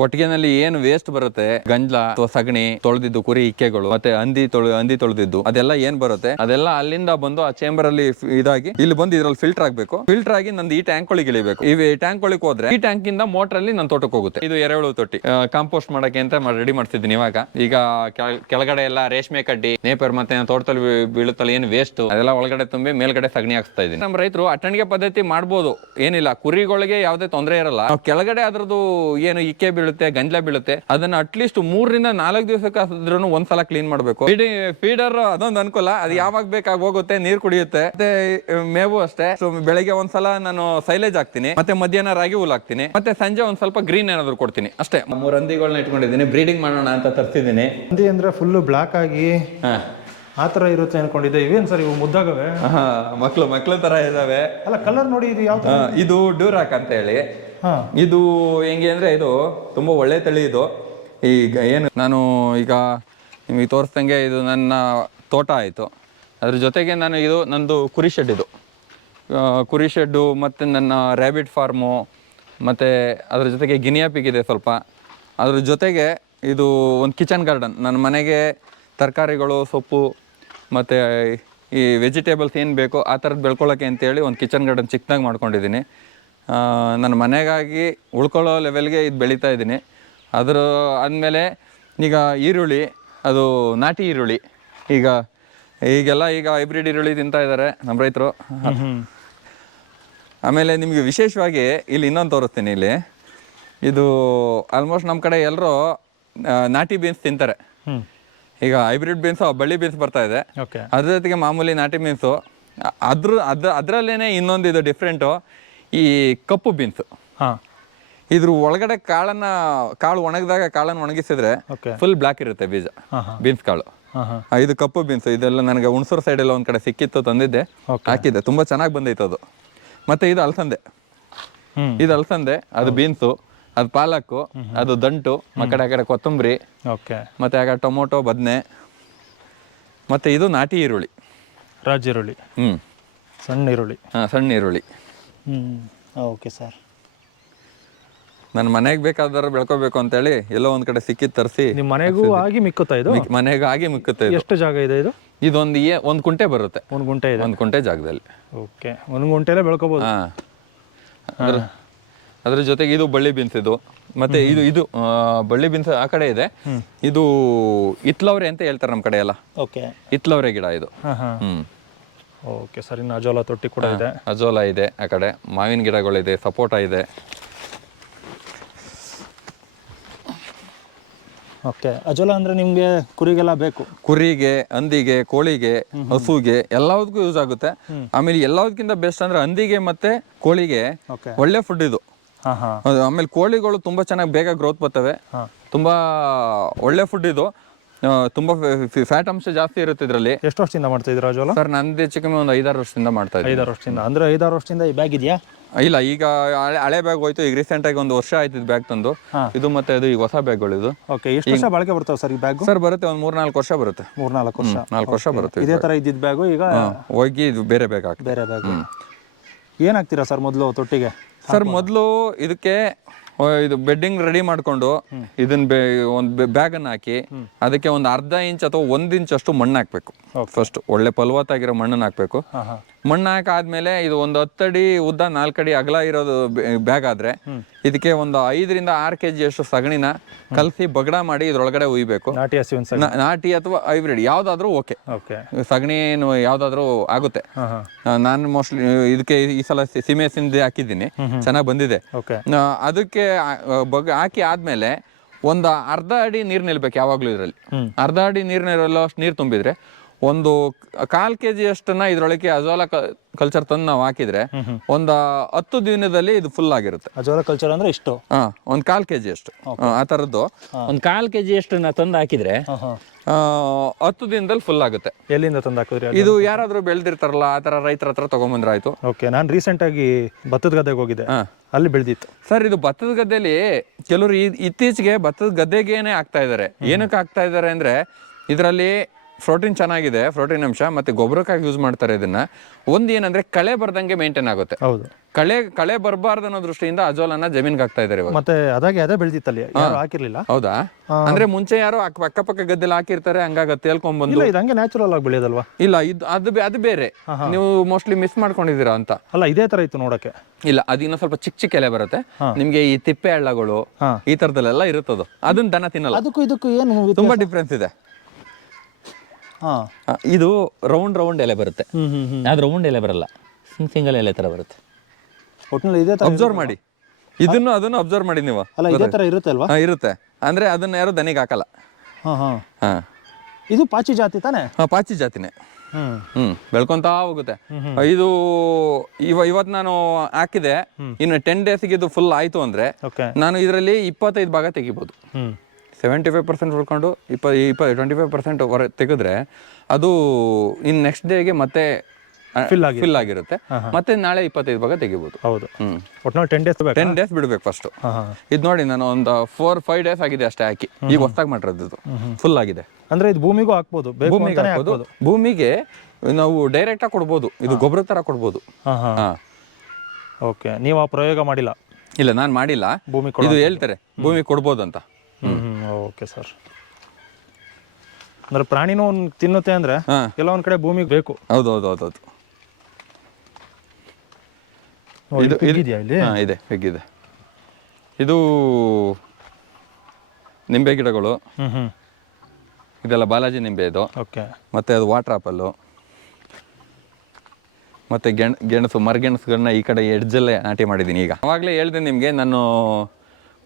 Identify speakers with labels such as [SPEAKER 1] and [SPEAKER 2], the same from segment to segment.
[SPEAKER 1] ಕೊಟ್ಟಿಗೆನಲ್ಲಿ ಏನು ವೇಸ್ಟ್ ಬರುತ್ತೆ? ಗಂಜ್ಲ, ಅಥವಾ ಸಗಣಿ, ತೊಳೆದಿದ್ದು ಕುರಿ, ಇಕ್ಕೆಗಳು, ಮತ್ತೆ ಹಂದಿ ತೊಳೆ, ಹಂದಿ ತೊಳೆದಿದ್ದು, ಅದೆಲ್ಲ ಏನ್ ಬರುತ್ತೆ? ಅದೆಲ್ಲ ಅಲ್ಲಿಂದ ಬಂದು ಆ ಚೇಂಬರ್ ಅಲ್ಲಿ ಇದಾಗಿ ಇಲ್ಲಿ ಬಂದು ಇದ್ರಲ್ಲಿ ಫಿಲ್ಟರ್ ಆಗ್ಬೇಕು. ಫಿಲ್ಟರ್ ಆಗಿ ನಂದು ಈ ಟ್ಯಾಂಕ್ ಒಳಗೆ ಇಳಿಬೇಕು. ಈ ಟ್ಯಾಂಕ್ ಒಳಗೆ ಹೋದ್ರೆ ಈ ಟ್ಯಾಂಕ್ ಇಂದ ಮೋಟರ್ ಅಲ್ಲಿ ನನ್ನ ತೋಟಕ್ಕೆ ಹೋಗುತ್ತೆ. ಇದು ಎರೆಹುಳು ತೊಟ್ಟಿ. ಕಾಂಪೋಸ್ಟ್ ಮಾಡಕ್ಕೆ ಅಂತ ರೆಡಿ ಮಾಡ್ತಿದ್ದೀನಿ ಇವಾಗ. ಈಗ ಕೆಳಗಡೆ ಎಲ್ಲ ರೇಷ್ಮೆ ಕಡ್ಡಿ, ನೇಪರ್ ಮತ್ತೆ ತೋಟದಲ್ಲಿ ಬೀಳುತ್ತಲ್ಲ ಏನು ವೇಸ್ಟ್ ಅದೆಲ್ಲ ಒಳಗಡೆ ತುಂಬಿ ಮೇಲ್ಗಡೆ ಸಗಣಿ ಹಾಕ್ತಾ ಇದ್ದೀನಿ. ನಮ್ಮ ರೈತರು ಅಟ್ಟಣಿಗೆ ಪದ್ಧತಿ ಮಾಡ್ಬೋದು. ಏನಿಲ್ಲ, ಕುರಿಗಳಿಗೆ ಯಾವುದೇ ತೊಂದರೆ ಇರಲ್ಲ. ಕೆಳಗಡೆ ಅದ್ರದ್ದು ಏನು ಇಕ್ಕೆ ಬೀಳುತ್ತೆ ಗಂಜಲ ಬೀಳುತ್ತೆ ಅದನ್ನ ಅಟ್ಲೀಸ್ಟ್ ಮೂರರಿಂದ ನಾಲ್ಕು ದಿವಸಕ್ಕೆ ಆದ್ರೂ ಒಂದ್ಸಲ ಕ್ಲೀನ್ ಮಾಡಬೇಕು. ಫೀಡರ್ ಅದೊಂದು ಅನುಕೂಲ ಅದು ಯಾವಾಗ ಬೇಕಾಗ ಹೋಗುತ್ತೆ ನೀರ್ ಕುಡಿಯುತ್ತೆ ಮತ್ತೆ ಮೇವು ಅಷ್ಟೇ. ಸೊ ಬೆಳಿಗ್ಗೆ ಒಂದ್ಸಲ ನಾನು ಸೈಲೇಜ್ ಹಾಕ್ತೀನಿ ಮತ್ತೆ ಮಧ್ಯಾಹ್ನ ರಾಗಿ ಹುಲ್ ಹಾಕ್ತೀನಿ ಮತ್ತೆ ಸಂಜೆ ಒಂದ್ ಸ್ವಲ್ಪ ಗ್ರೀನ್ ಏನಾದ್ರು ಕೊಡ್ತೀನಿ ಅಷ್ಟೇ. ಮೂರು ಹಂದಿಗಳನ್ನ ಇಟ್ಕೊಂಡಿದ್ದೀನಿ ಬ್ರೀಡಿಂಗ್ ಮಾಡೋಣ ಅಂತ ತರ್ತಿದ್ದೀನಿ
[SPEAKER 2] ಹಂದಿ ಅಂದ್ರೆ ಫುಲ್ ಬ್ಲಾಕ್ ಆಗಿ
[SPEAKER 1] ಹಾ.
[SPEAKER 2] ಆ ತರ ಇರುತ್ತೆ ಅನ್ಕೊಂಡಿದ್ದೆ. ಇವೇನ್ ಸರ್ ಇವು ಮುದ್ದಾಗವೆ?
[SPEAKER 1] ಮಕ್ಳು ಮಕ್ಳು ತರ ಇದಾವೆ.
[SPEAKER 2] ಅಲ್ಲ ಕಲರ್ ನೋಡಿ ಇದು ಯಾವ
[SPEAKER 1] ಇದು ಡ್ಯೂರಾಕ್ ಅಂತ ಹೇಳಿ. ಇದು ಹೆಂಗೆ ಅಂದರೆ ಇದು ತುಂಬ ಒಳ್ಳೆ ತಳಿ ಇದು. ಈಗ ಏನು ನಾನು ಈಗ ನಿಮಗೆ ತೋರಿಸ್ದಂಗೆ ಇದು ನನ್ನ ತೋಟ ಆಯಿತು. ಅದ್ರ ಜೊತೆಗೆ ನಾನು ಇದು ನಂದು ಕುರಿ ಶೆಡ್ ಇದು. ಕುರಿ ಶೆಡ್ಡು ಮತ್ತು ನನ್ನ ರ್ಯಾಬಿಟ್ ಫಾರ್ಮು ಮತ್ತು ಅದ್ರ ಜೊತೆಗೆ ಗಿನಿಯಾಪಿಗ್ ಇದೆ ಸ್ವಲ್ಪ. ಅದ್ರ ಜೊತೆಗೆ ಇದು ಒಂದು ಕಿಚನ್ ಗಾರ್ಡನ್ ನನ್ನ ಮನೆಗೆ ತರಕಾರಿಗಳು, ಸೊಪ್ಪು ಮತ್ತು ಈ ವೆಜಿಟೇಬಲ್ಸ್ ಏನು ಬೇಕೋ ಆ ಥರದ್ದು ಬೆಳ್ಕೊಳ್ಳೋಕ್ಕೆ ಅಂತೇಳಿ ಒಂದು ಕಿಚನ್ ಗಾರ್ಡನ್ ಚಿಕ್ಕದಾಗಿ ಮಾಡ್ಕೊಂಡಿದ್ದೀನಿ. ನನ್ನ ಮನೆಗಾಗಿ ಉಳ್ಕೊಳ್ಳೋ ಲೆವೆಲ್ಗೆ ಇದು ಬೆಳೀತಾ ಇದ್ದೀನಿ. ಅದರ ಅಂದಮೇಲೆ ಈಗ ಈರುಳ್ಳಿ ಅದು ನಾಟಿ ಈರುಳ್ಳಿ. ಈಗ ಈಗೆಲ್ಲ ಈಗ ಹೈಬ್ರಿಡ್ ಈರುಳ್ಳಿ ತಿಂತಾ ಇದ್ದಾರೆ ನಮ್ಮ ರೈತರು. ಆಮೇಲೆ ನಿಮಗೆ ವಿಶೇಷವಾಗಿ ಇಲ್ಲಿ ಇನ್ನೊಂದು ತೋರಿಸ್ತೀನಿ ಇಲ್ಲಿ. ಇದು ಆಲ್ಮೋಸ್ಟ್ ನಮ್ಮ ಕಡೆ ಎಲ್ಲರೂ ನಾಟಿ ಬೀನ್ಸ್ ತಿಂತಾರೆ. ಈಗ ಹೈಬ್ರಿಡ್ ಬೀನ್ಸು ಬಳ್ಳಿ ಬೀನ್ಸ್ ಬರ್ತಾ ಇದೆ. ಅದ್ರ ಜೊತೆಗೆ ಮಾಮೂಲಿ ನಾಟಿ ಬೀನ್ಸು ಅದ್ರ ಅದ್ರ ಅದರಲ್ಲೇ ಇನ್ನೊಂದು ಇದು ಡಿಫ್ರೆಂಟು ಈ ಕಪ್ಪು ಬೀನ್ಸ್.
[SPEAKER 2] ಹಾಂ.
[SPEAKER 1] ಇದ್ರ ಒಳಗಡೆ ಕಾಳನ್ನ ಕಾಳು ಒಣಗಿದಾಗ ಕಾಳನ್ನು ಒಣಗಿಸಿದ್ರೆ ಫುಲ್ ಬ್ಲ್ಯಾಕ್ ಇರುತ್ತೆ ಬೀಜ ಬೀನ್ಸ್ ಕಾಳು. ಇದು ಕಪ್ಪು ಬೀನ್ಸ್ ಇದೆಲ್ಲ ನನಗೆ ಹುಣಸೂರು ಎಲ್ಲ ಒಂದ್ ಕಡೆ ಸಿಕ್ಕಿತ್ತು ತಂದಿದ್ದೆ. ಹಾಕಿದ್ದೆ. ತುಂಬಾ ಚೆನ್ನಾಗಿ ಬಂದೈತೆ ಅದು. ಮತ್ತೆ ಇದು ಅಲಸಂದೆ. ಇದು ಅಲಸಂದೆ ಅದು ಬೀನ್ಸು ಅದು ಪಾಲಕ್ಕು ಅದು ದಂಟು ಆ ಆಕಡೆ ಆ ಕಡೆ ಕೊತ್ತಂಬರಿ
[SPEAKER 2] ಓಕೆ.
[SPEAKER 1] ಮತ್ತೆ ಆಗ ಟೊಮೊಟೊ ಬದನೆ ಮತ್ತೆ ಇದು ನಾಟಿ ಈರುಳ್ಳಿ.
[SPEAKER 2] ರಾಜ ಈರುಳ್ಳಿ.
[SPEAKER 1] ಹ್ಮ್.
[SPEAKER 2] ಸಣ್ಣ ಈರುಳ್ಳಿ.
[SPEAKER 1] ಹಾ ಸಣ್ಣ ಈರುಳ್ಳಿ.
[SPEAKER 2] ಹ್ಞೂ ಓಕೆ ಸರ್.
[SPEAKER 1] ನನ್ನ ಮನೆಗೆ ಬೇಕಾದ್ರೆ ಬೆಳ್ಕೋಬೇಕು ಅಂತೇಳಿ ಎಲ್ಲೋ ಒಂದು ಕಡೆ ಸಿಕ್ಕಿ ತರಿಸಿ
[SPEAKER 2] ನಿಮ್ಮ ಮನೆಗೂ ಆಗಿ ಮಿಕ್ಕುತ್ತಾ ಇದು?
[SPEAKER 1] ಮನೆಗೆ ಆಗಿ ಮುಕ್ಕುತ್ತೆ ಇದು?
[SPEAKER 2] ಎಷ್ಟು ಜಾಗ ಇದೆ ಇದು?
[SPEAKER 1] ಇದೊಂದು ಏ ಒಂದು ಕುಂಟೆ ಬರುತ್ತೆ.
[SPEAKER 2] ಒಂದು ಗುಂಟೆ ಇದೆ.
[SPEAKER 1] ಒಂದು ಕುಂಟೆ ಜಾಗದಲ್ಲಿ.
[SPEAKER 2] ಓಕೆ ಒಂದು ಗುಂಟೆಲೇ ಬೆಳ್ಕೋಬೋದು.
[SPEAKER 1] ಹಾಂ. ಅದ್ರ ಅದ್ರ ಜೊತೆಗೆ ಇದು ಬಳ್ಳಿ ಬೀನ್ಸ್ ಇದು ಮತ್ತೆ ಇದು ಇದು ಆ, ಬಳ್ಳಿ ಬೀನ್ಸ್ ಆ ಕಡೆ ಇದೆ. ಇದು ಇತ್ಲವ್ರೆ ಅಂತ ಹೇಳ್ತಾರೆ ನಮ್ಮ ಕಡೆ ಎಲ್ಲ.
[SPEAKER 2] ಓಕೆ.
[SPEAKER 1] ಇತ್ಲವ್ರೆ ಗಿಡ ಇದು.
[SPEAKER 2] ಹಾಂ ಹಾಂ.
[SPEAKER 1] ಹ್ಮ್.
[SPEAKER 2] ಓಕೆ ಸರ್ ಇನ್ನು ಅಜೋಲಾ ತೊಟ್ಟಿ ಕೂಡ ಇದೆ.
[SPEAKER 1] ಅಜೋಲಾ ಇದೆ ಆ ಕಡೆ. ಮಾವಿನ ಗಿಡಗಳಿದೆ ಸಪೋಟ ಇದೆ.
[SPEAKER 2] ಓಕೆ ಅಜೋಲಾ ಅಂದರೆ ನಿಮಗೆ ಕುರಿಗೆಲ್ಲ ಬೇಕು?
[SPEAKER 1] ಕುರಿಗೆ ಹಂದಿಗೆ ಕೋಳಿಗೆ ಹಸುಗೆ ಎಲ್ಲದಕ್ಕೂ ಯೂಸ್ ಆಗುತ್ತೆ. ಆಮೇಲೆ ಎಲ್ಲದಕ್ಕಿಂತ ಬೆಸ್ಟ್ ಅಂದ್ರೆ ಹಂದಿಗೆ ಮತ್ತೆ ಕೋಳಿಗೆ ಒಳ್ಳೆ ಫುಡ್ ಇದು. ಆಮೇಲೆ ಕೋಳಿಗಳು ತುಂಬಾ ಚೆನ್ನಾಗಿ ಬೇಗ ಗ್ರೋತ್ ಬರ್ತವೆ. ತುಂಬಾ ಒಳ್ಳೆ ಫುಡ್ ಇದು. ತುಂಬಾ ಫ್ಯಾಟ್ ಅಂಶ ಜಾಸ್ತಿ ಇರುತ್ತೆ ಇದರಲ್ಲಿ.
[SPEAKER 2] ಎಷ್ಟು ವರ್ಷದಿಂದ ಮಾಡ್ತಾ ಇದ್ದೀರಾ ಜೋಳ
[SPEAKER 1] ಸರ್ ನಂದು ಹೆಚ್ಚು ಕಮ್ಮಿ ಒಂದು ಐದಾರು ವರ್ಷದಿಂದ ಮಾಡ್ತಾ ಇದ್ದೀನಿ.
[SPEAKER 2] ಐದಾರು ವರ್ಷದಿಂದ. ಅಂದ್ರೆ ಐದಾರು ವರ್ಷದಿಂದ ಈ ಬ್ಯಾಗ್ ಇದೆಯಾ?
[SPEAKER 1] ಇಲ್ಲ ಈಗ ಹಳೆ ಹಳೆ ಬ್ಯಾಗ್ ಹೋಯ್ತು ಈಗ ರೀಸೆಂಟ್ ಆಗಿ ಒಂದು ವರ್ಷ ಆಯ್ತು ಇದು ಬ್ಯಾಗ್ ತಂದು. ಇದು ಮತ್ತೆ ಅದು ಈಗ ಹೊಸ ಬ್ಯಾಗ್ಗಳು ಇದು
[SPEAKER 2] ಓಕೆ ಎಷ್ಟು ವರ್ಷ ಬಾಳಿಕೆ ಬರ್ತಾವೆ ಸರ್ ಈ ಬ್ಯಾಗ್
[SPEAKER 1] ಸರ್ ಬರುತ್ತೆ ಒಂದು ಮೂರ್ ನಾಲ್ಕು ವರ್ಷ ಬರುತ್ತೆ.
[SPEAKER 2] ಮೂರ್ನಾಲ್ಕು ವರ್ಷ.
[SPEAKER 1] ನಾಲ್ಕು ವರ್ಷ ಬರುತ್ತೆ
[SPEAKER 2] ಇದೇ ತರ ಇದ್ದಿದ್ದ ಬ್ಯಾಗು ಈಗ?
[SPEAKER 1] ಹೋಗಿ ಇದು ಬೇರೆ ಬ್ಯಾಗ್ ಹಾಕಿ
[SPEAKER 2] ಬೇರೆ ಬ್ಯಾಗ್ ಏನ್ ಹಾಕ್ತೀರಾ ಸರ್ ಮೊದಲು ತೊಟ್ಟಿಗೆ?
[SPEAKER 1] ಸರ್ ಮೊದಲು ಇದಕ್ಕೆ ಇದು ಬೆಡ್ಡಿಂಗ್ ರೆಡಿ ಮಾಡ್ಕೊಂಡು ಇದನ್ನ ಬೆ ಒಂದು ಬ್ಯಾಗ್ ಅನ್ನ ಹಾಕಿ ಅದಕ್ಕೆ ಒಂದು ಅರ್ಧ ಇಂಚ್ ಅಥವಾ ಒಂದ್ ಇಂಚ್ ಅಷ್ಟು ಮಣ್ಣು ಹಾಕ್ಬೇಕು. ಫಸ್ಟ್ ಒಳ್ಳೆ ಫಲವತ್ತಾಗಿರೋ ಮಣ್ಣನ್ನು ಹಾಕ್ಬೇಕು. ಮಣ್ಣು ಹಾಕಾದ್ಮೇಲೆ ಇದು ಒಂದು ಹತ್ತಡಿ ಉದ್ದ ನಾಲ್ಕಡಿ ಅಗಲ ಇರೋದು ಬ್ಯಾಗ್ ಆದ್ರೆ ಇದಕ್ಕೆ ಒಂದು ಐದರಿಂದ ಆರು ಕೆ ಅಷ್ಟು ಸಗಣಿನ ಕಲಸಿ ಬಗಡ ಮಾಡಿ ಇದ್ರೊಳಗಡೆ ಉಯ್ಬೇಕು.
[SPEAKER 2] ನಾಟಿ
[SPEAKER 1] ನಾ- ನಾಟಿ ಅಥವಾ ಹೈಬ್ರಿಡ್ ಯಾವ್ದಾದ್ರೂ ಓಕೆ.
[SPEAKER 2] ಓಕೆ.
[SPEAKER 1] ಸಗಣಿ ಯಾವ್ದಾದ್ರೂ ಆಗುತ್ತೆ. ನಾನು ಮೋಸ್ಟ್ಲಿ ಇದಕ್ಕೆ ಈ ಸಲ ಸಿ- ಸೀಮೆ ಸಿಂಧಿ ಹಾಕಿದ್ದೀನಿ. ಚೆನ್ನಾಗಿ ಬಂದಿದೆ.
[SPEAKER 2] ಓಕೆ.
[SPEAKER 1] ಆ, ಅದಕ್ಕೆ ಆ, ಬಗ್ ಹಾಕಿ ಆದ್ಮೇಲೆ ಒಂದು ಅರ್ಧ ಅಡಿ ನೀರು ನಿಲ್ಬೇಕು ಯಾವಾಗಲೂ ಇದರಲ್ಲಿ. ಅರ್ಧ ಅಡಿ ನೀರು ನಿಲ್ಲೋ ಅಷ್ಟು ನೀರು ತುಂಬಿದ್ರೆ ಒಂದು ಕಾಲ್ ಕೆ ಜಿ ಅಷ್ಟನ್ನ ಇದರೊಳಗೆ ಅಜೋಲ ಕಲ್ಚರ್ ತಂದು ನಾವು ಹಾಕಿದ್ರೆ ಒಂದು ಹತ್ತು ದಿನದಲ್ಲಿ ಇದು ಫುಲ್ ಆಗಿರುತ್ತೆ.
[SPEAKER 2] ಅಜೋಲಾ ಕಲ್ಚರ್ ಅಂದ್ರೆ ಇಷ್ಟು?
[SPEAKER 1] ಹಾ ಒಂದು ಕಾಲ್ ಕೆ ಜಿ ಅಷ್ಟು ಆ, ತರದ್ದು. ಥರದ್ದು ಒಂದು ಕಾಲ್ ಕೆ ಜಿ ಅಷ್ಟು ತಂದು ಹಾಕಿದ್ರೆ ಹತ್ತು ದಿನದಲ್ಲಿ ಫುಲ್ ಆಗುತ್ತೆ.
[SPEAKER 2] ಎಲ್ಲಿಂದ ತಂದು ಹಾಕಿದ್ರೆ
[SPEAKER 1] ಇದು ಯಾರಾದ್ರೂ ಬೆಳೆದಿರ್ತಾರಲ್ಲ ಆ ತರ ರೈತರ ಹತ್ರ ತಗೊಂಬಂದ್ರಾಯ್ತು
[SPEAKER 2] ಓಕೆ ನಾನು ರೀಸೆಂಟಾಗಿ ಭತ್ತದ ಗದ್ದೆಗೆ ಹೋಗಿದ್ದೆ. ಅಲ್ಲಿ ಬೆಳೆದಿತ್ತು.
[SPEAKER 1] ಸರ್ ಇದು ಭತ್ತದ ಗದ್ದೆಲಿ ಕೆಲವರು ಇತ್ತೀಚೆಗೆ ಭತ್ತದ ಗದ್ದೆಗೇನೆ ಆಗ್ತಾ ಇದ್ದಾರೆ ಏನಕ್ಕೆ ಆಗ್ತಾ ಇದ್ದಾರೆ ಅಂದ್ರೆ ಇದರಲ್ಲಿ ಪ್ರೋಟೀನ್ ಚೆನ್ನಾಗಿದೆ ಪ್ರೋಟೀನ್ ಅಂಶ ಮತ್ತೆ ಗೊಬ್ಬರಕ್ಕಾಗಿ ಯೂಸ್ ಮಾಡ್ತಾರೆ ಇದನ್ನ. ಒಂದು ಏನಂದ್ರೆ ಕಳೆ ಬರ್ದಂಗೆ ಮೇಂಟೈನ್ ಆಗುತ್ತೆ.
[SPEAKER 2] ಹೌದು.
[SPEAKER 1] ಕಳೆ ಕಳೆ ಬರಬಾರ್ದು ಅನ್ನೋ ದೃಷ್ಟಿಯಿಂದ ಅಜೋಲನ್ನ ಜಮೀನ್ಗೆ ಹಾಕ್ತಾ ಇದ್ದಾರೆ ಇವಾಗ.
[SPEAKER 2] ಮತ್ತೆ ಅದಾಗಿ ಅದೇ ಬೆಳೆದಿತ್ತಲ್ಲಿ ಯಾರು ಹಾಕಿರ್ಲಿಲ್ಲ.
[SPEAKER 1] ಹೌದಾ? ಅಂದ್ರೆ ಮುಂಚೆ ಯಾರು ಅಕ್ಕ ಅಕ್ಕಪಕ್ಕ ಗದ್ದೆಲಿ ಹಾಕಿರ್ತಾರೆ ಹಂಗಾಗತ್ತೆ ತೇಲ್ಕೊಂಡ್ ಬಂದು
[SPEAKER 2] ಇದು ಹಂಗೆ ನ್ಯಾಚುರಲ್ ಆಗಿ ಬೆಳೆಯೋದಲ್ವಾ?
[SPEAKER 1] ಇಲ್ಲ ಇದು ಅದು ಅದು ಬೇರೆ. ನೀವು ಮೋಸ್ಟ್ಲಿ ಮಿಸ್ ಮಾಡ್ಕೊಂಡಿದ್ದೀರಾ ಅಂತ.
[SPEAKER 2] ಅಲ್ಲ ಇದೇ ತರ ಇತ್ತು ನೋಡಕ್ಕೆ.
[SPEAKER 1] ಇಲ್ಲ ಅದು ಇನ್ನೂ ಸ್ವಲ್ಪ ಚಿಕ್ಕ ಚಿಕ್ಕ ಎಲೆ ಬರುತ್ತೆ. ನಿಮ್ಗೆ ಈ ತಿಪ್ಪೆ ಹಳ್ಳಗಳು ಈ ತರದಲ್ಲೆಲ್ಲ ಇರುತ್ತದು. ಅದನ್ನ ದನ ತಿನ್ನಲ್ಲ.
[SPEAKER 2] ಅದಕ್ಕೂ ಇದಕ್ಕೂ ಏನು
[SPEAKER 1] ತುಂಬಾ ಡಿಫ್ರೆನ್ಸ್ ಇದೆ. ಆ, ಇದು ರೌಂಡ್ ರೌಂಡ್ ಎಲೆ ಬರುತ್ತೆ.
[SPEAKER 2] ಹ್ಮ್ ಹ್ಮ್ ಹ್ಮ್.
[SPEAKER 1] ಅದು ರೌಂಡ್ ಎಲೆ ಬರಲ್ಲ. ಸಿಂಗ್ ಸಿಂಗಲ್ ಎಲೆ ತರ ಬರುತ್ತೆ.
[SPEAKER 2] ಒಟ್ಟಿನಲ್ಲಿ ಇದೇ ತರ
[SPEAKER 1] ಅಬ್ಸರ್ವ್ ಮಾಡಿ. ಇದನ್ನು ಅದನ್ನು ಅಬ್ಸರ್ವ್ ಮಾಡಿ ನೀವು.
[SPEAKER 2] ಅಲ್ಲ ಇದೇ ತರ ಇರುತ್ತೆ ಅಲ್ವಾ?
[SPEAKER 1] ಹಾ, ಇರುತ್ತೆ. ಅಂದ್ರೆ ಅದನ್ನ ಯಾರು ದನಿಗೆ ಹಾಕಲ್ಲ.
[SPEAKER 2] ಹಾ ಹಾ.
[SPEAKER 1] ಹಾ.
[SPEAKER 2] ಇದು ಪಾಚಿ ಜಾತಿ ತಾನೆ?
[SPEAKER 1] ಹಾ, ಪಾಚಿ ಜಾತಿನೇ.
[SPEAKER 2] ಹ್ಮ್
[SPEAKER 1] ಹ್ಮ್ ಬೆಳ್ಕೊಂತಾ ಹೋಗುತ್ತೆ. ಇದು ಇವ ಇವತ್ತು ನಾನು ಹಾಕಿದೆ. ಇನ್ನು ಟೆನ್ ಡೇಸ್ಗೆ ಇದು ಫುಲ್ ಆಯ್ತು ಅಂದ್ರೆ
[SPEAKER 2] ಓಕೆ
[SPEAKER 1] ನಾನು ಇದರಲ್ಲಿ ಇಪ್ಪತ್ತೈದು ಭಾಗ ತೆಗಿಬೋದು.
[SPEAKER 2] ಹ್ಮ್.
[SPEAKER 1] ಸೆವೆಂಟಿ ಫೈವ್ ಪರ್ಸೆಂಟ್ ಉಳ್ಕೊಂಡು ಇಪ್ಪ ಇಪ್ಪ ಟ್ವೆಂಟಿ ಫೈವ್ ಪರ್ಸೆಂಟ್ ಹೊರ ತೆಗೆದ್ರೆ ಅದು ಇನ್ನು ನೆಕ್ಸ್ಟ್ ಡೇಗೆ ಮತ್ತೆ
[SPEAKER 2] ಫಿಲ್ ಆಗಿ-
[SPEAKER 1] ಫಿಲ್ ಆಗಿರುತ್ತೆ. ಮತ್ತೆ ನಾಳೆ ಇಪ್ಪತ್ತೈದು ಭಾಗ ತೆಗಿಬೋದು.
[SPEAKER 2] ಹೌದು. ಒಟ್ಟಿನಲ್ಲಿ ಟೆನ್ ಡೇಸ್
[SPEAKER 1] ಟೆನ್ ಡೇಸ್ ಬಿಡ್ಬೇಕು ಫಸ್ಟ್ ಇದು ನೋಡಿ ನಾನು ಒಂದು ಫೋರ್ ಫೈವ್ ಡೇಸ್ ಆಗಿದೆ ಅಷ್ಟೇ ಹಾಕಿ. ಈಗ ಹೊಸ್ದಾಗಿ ಮಾಡಿರೋದು ಫುಲ್ ಆಗಿದೆ.
[SPEAKER 2] ಅಂದ್ರೆ ಇದು ಭೂಮಿಗೂ ಹಾಕ್ಬೋದು.
[SPEAKER 1] ಭೂಮಿಗೆ ಹಾಕ್ಬೋದು. ಭೂಮಿಗೆ ನಾವು ಡೈರೆಕ್ಟ್ ಆಗಿ ಕೊಡ್ಬೋದು. ಇದು ಗೊಬ್ಬರ ತರ ಕೊಡ್ಬೋದು.
[SPEAKER 2] ಓಕೆ ನೀವು ಆ ಪ್ರಯೋಗ ಮಾಡಿಲ್ಲ?
[SPEAKER 1] ಇಲ್ಲ ನಾನು ಮಾಡಿಲ್ಲ.
[SPEAKER 2] ಭೂಮಿ
[SPEAKER 1] ಇದು ಹೇಳ್ತಾರೆ ಭೂಮಿ ಕೊಡ್ಬೋದು ಅಂತ
[SPEAKER 2] ಓಕೆ ಸರ್. ಅಂದ್ರೆ ಪ್ರಾಣಿನೂ ಒಂದು ತಿನ್ನುತ್ತೆ ಅಂದ್ರೆ
[SPEAKER 1] ಹಾ.
[SPEAKER 2] ಕೆಲವೊಂದ್ ಕಡೆ ಭೂಮಿಗೆ ಬೇಕು.
[SPEAKER 1] ಹೌದು ಹೌದು ಹೌದು ಹೌದು.
[SPEAKER 2] ಇದು ಇದೆಯಾ ಇಲ್ಲಿ?
[SPEAKER 1] ಹಾ ಇದೆ ಇದು ನಿಂಬೆ ಗಿಡಗಳು.
[SPEAKER 2] ಹ್ಮ್ ಹ್ಮ್.
[SPEAKER 1] ಇದೆಲ್ಲ ಬಾಲಾಜಿ ನಿಂಬೆ ಇದು.
[SPEAKER 2] ಓಕೆ.
[SPEAKER 1] ಮತ್ತೆ ಅದು ವಾಟರ್ ಆಪಲ್ಲು ಮತ್ತೆ ಗೆಣ್ ಗೆಣಸು ಮರಗೆಣಸುಗಳನ್ನ ಈ ಕಡೆ ಎಡ್ಜಲ್ಲೇ ನಾಟಿ ಮಾಡಿದ್ದೀನಿ ಈಗ. ಅವಾಗಲೇ ಹೇಳಿದೆ ನಿಮಗೆ ನಾನು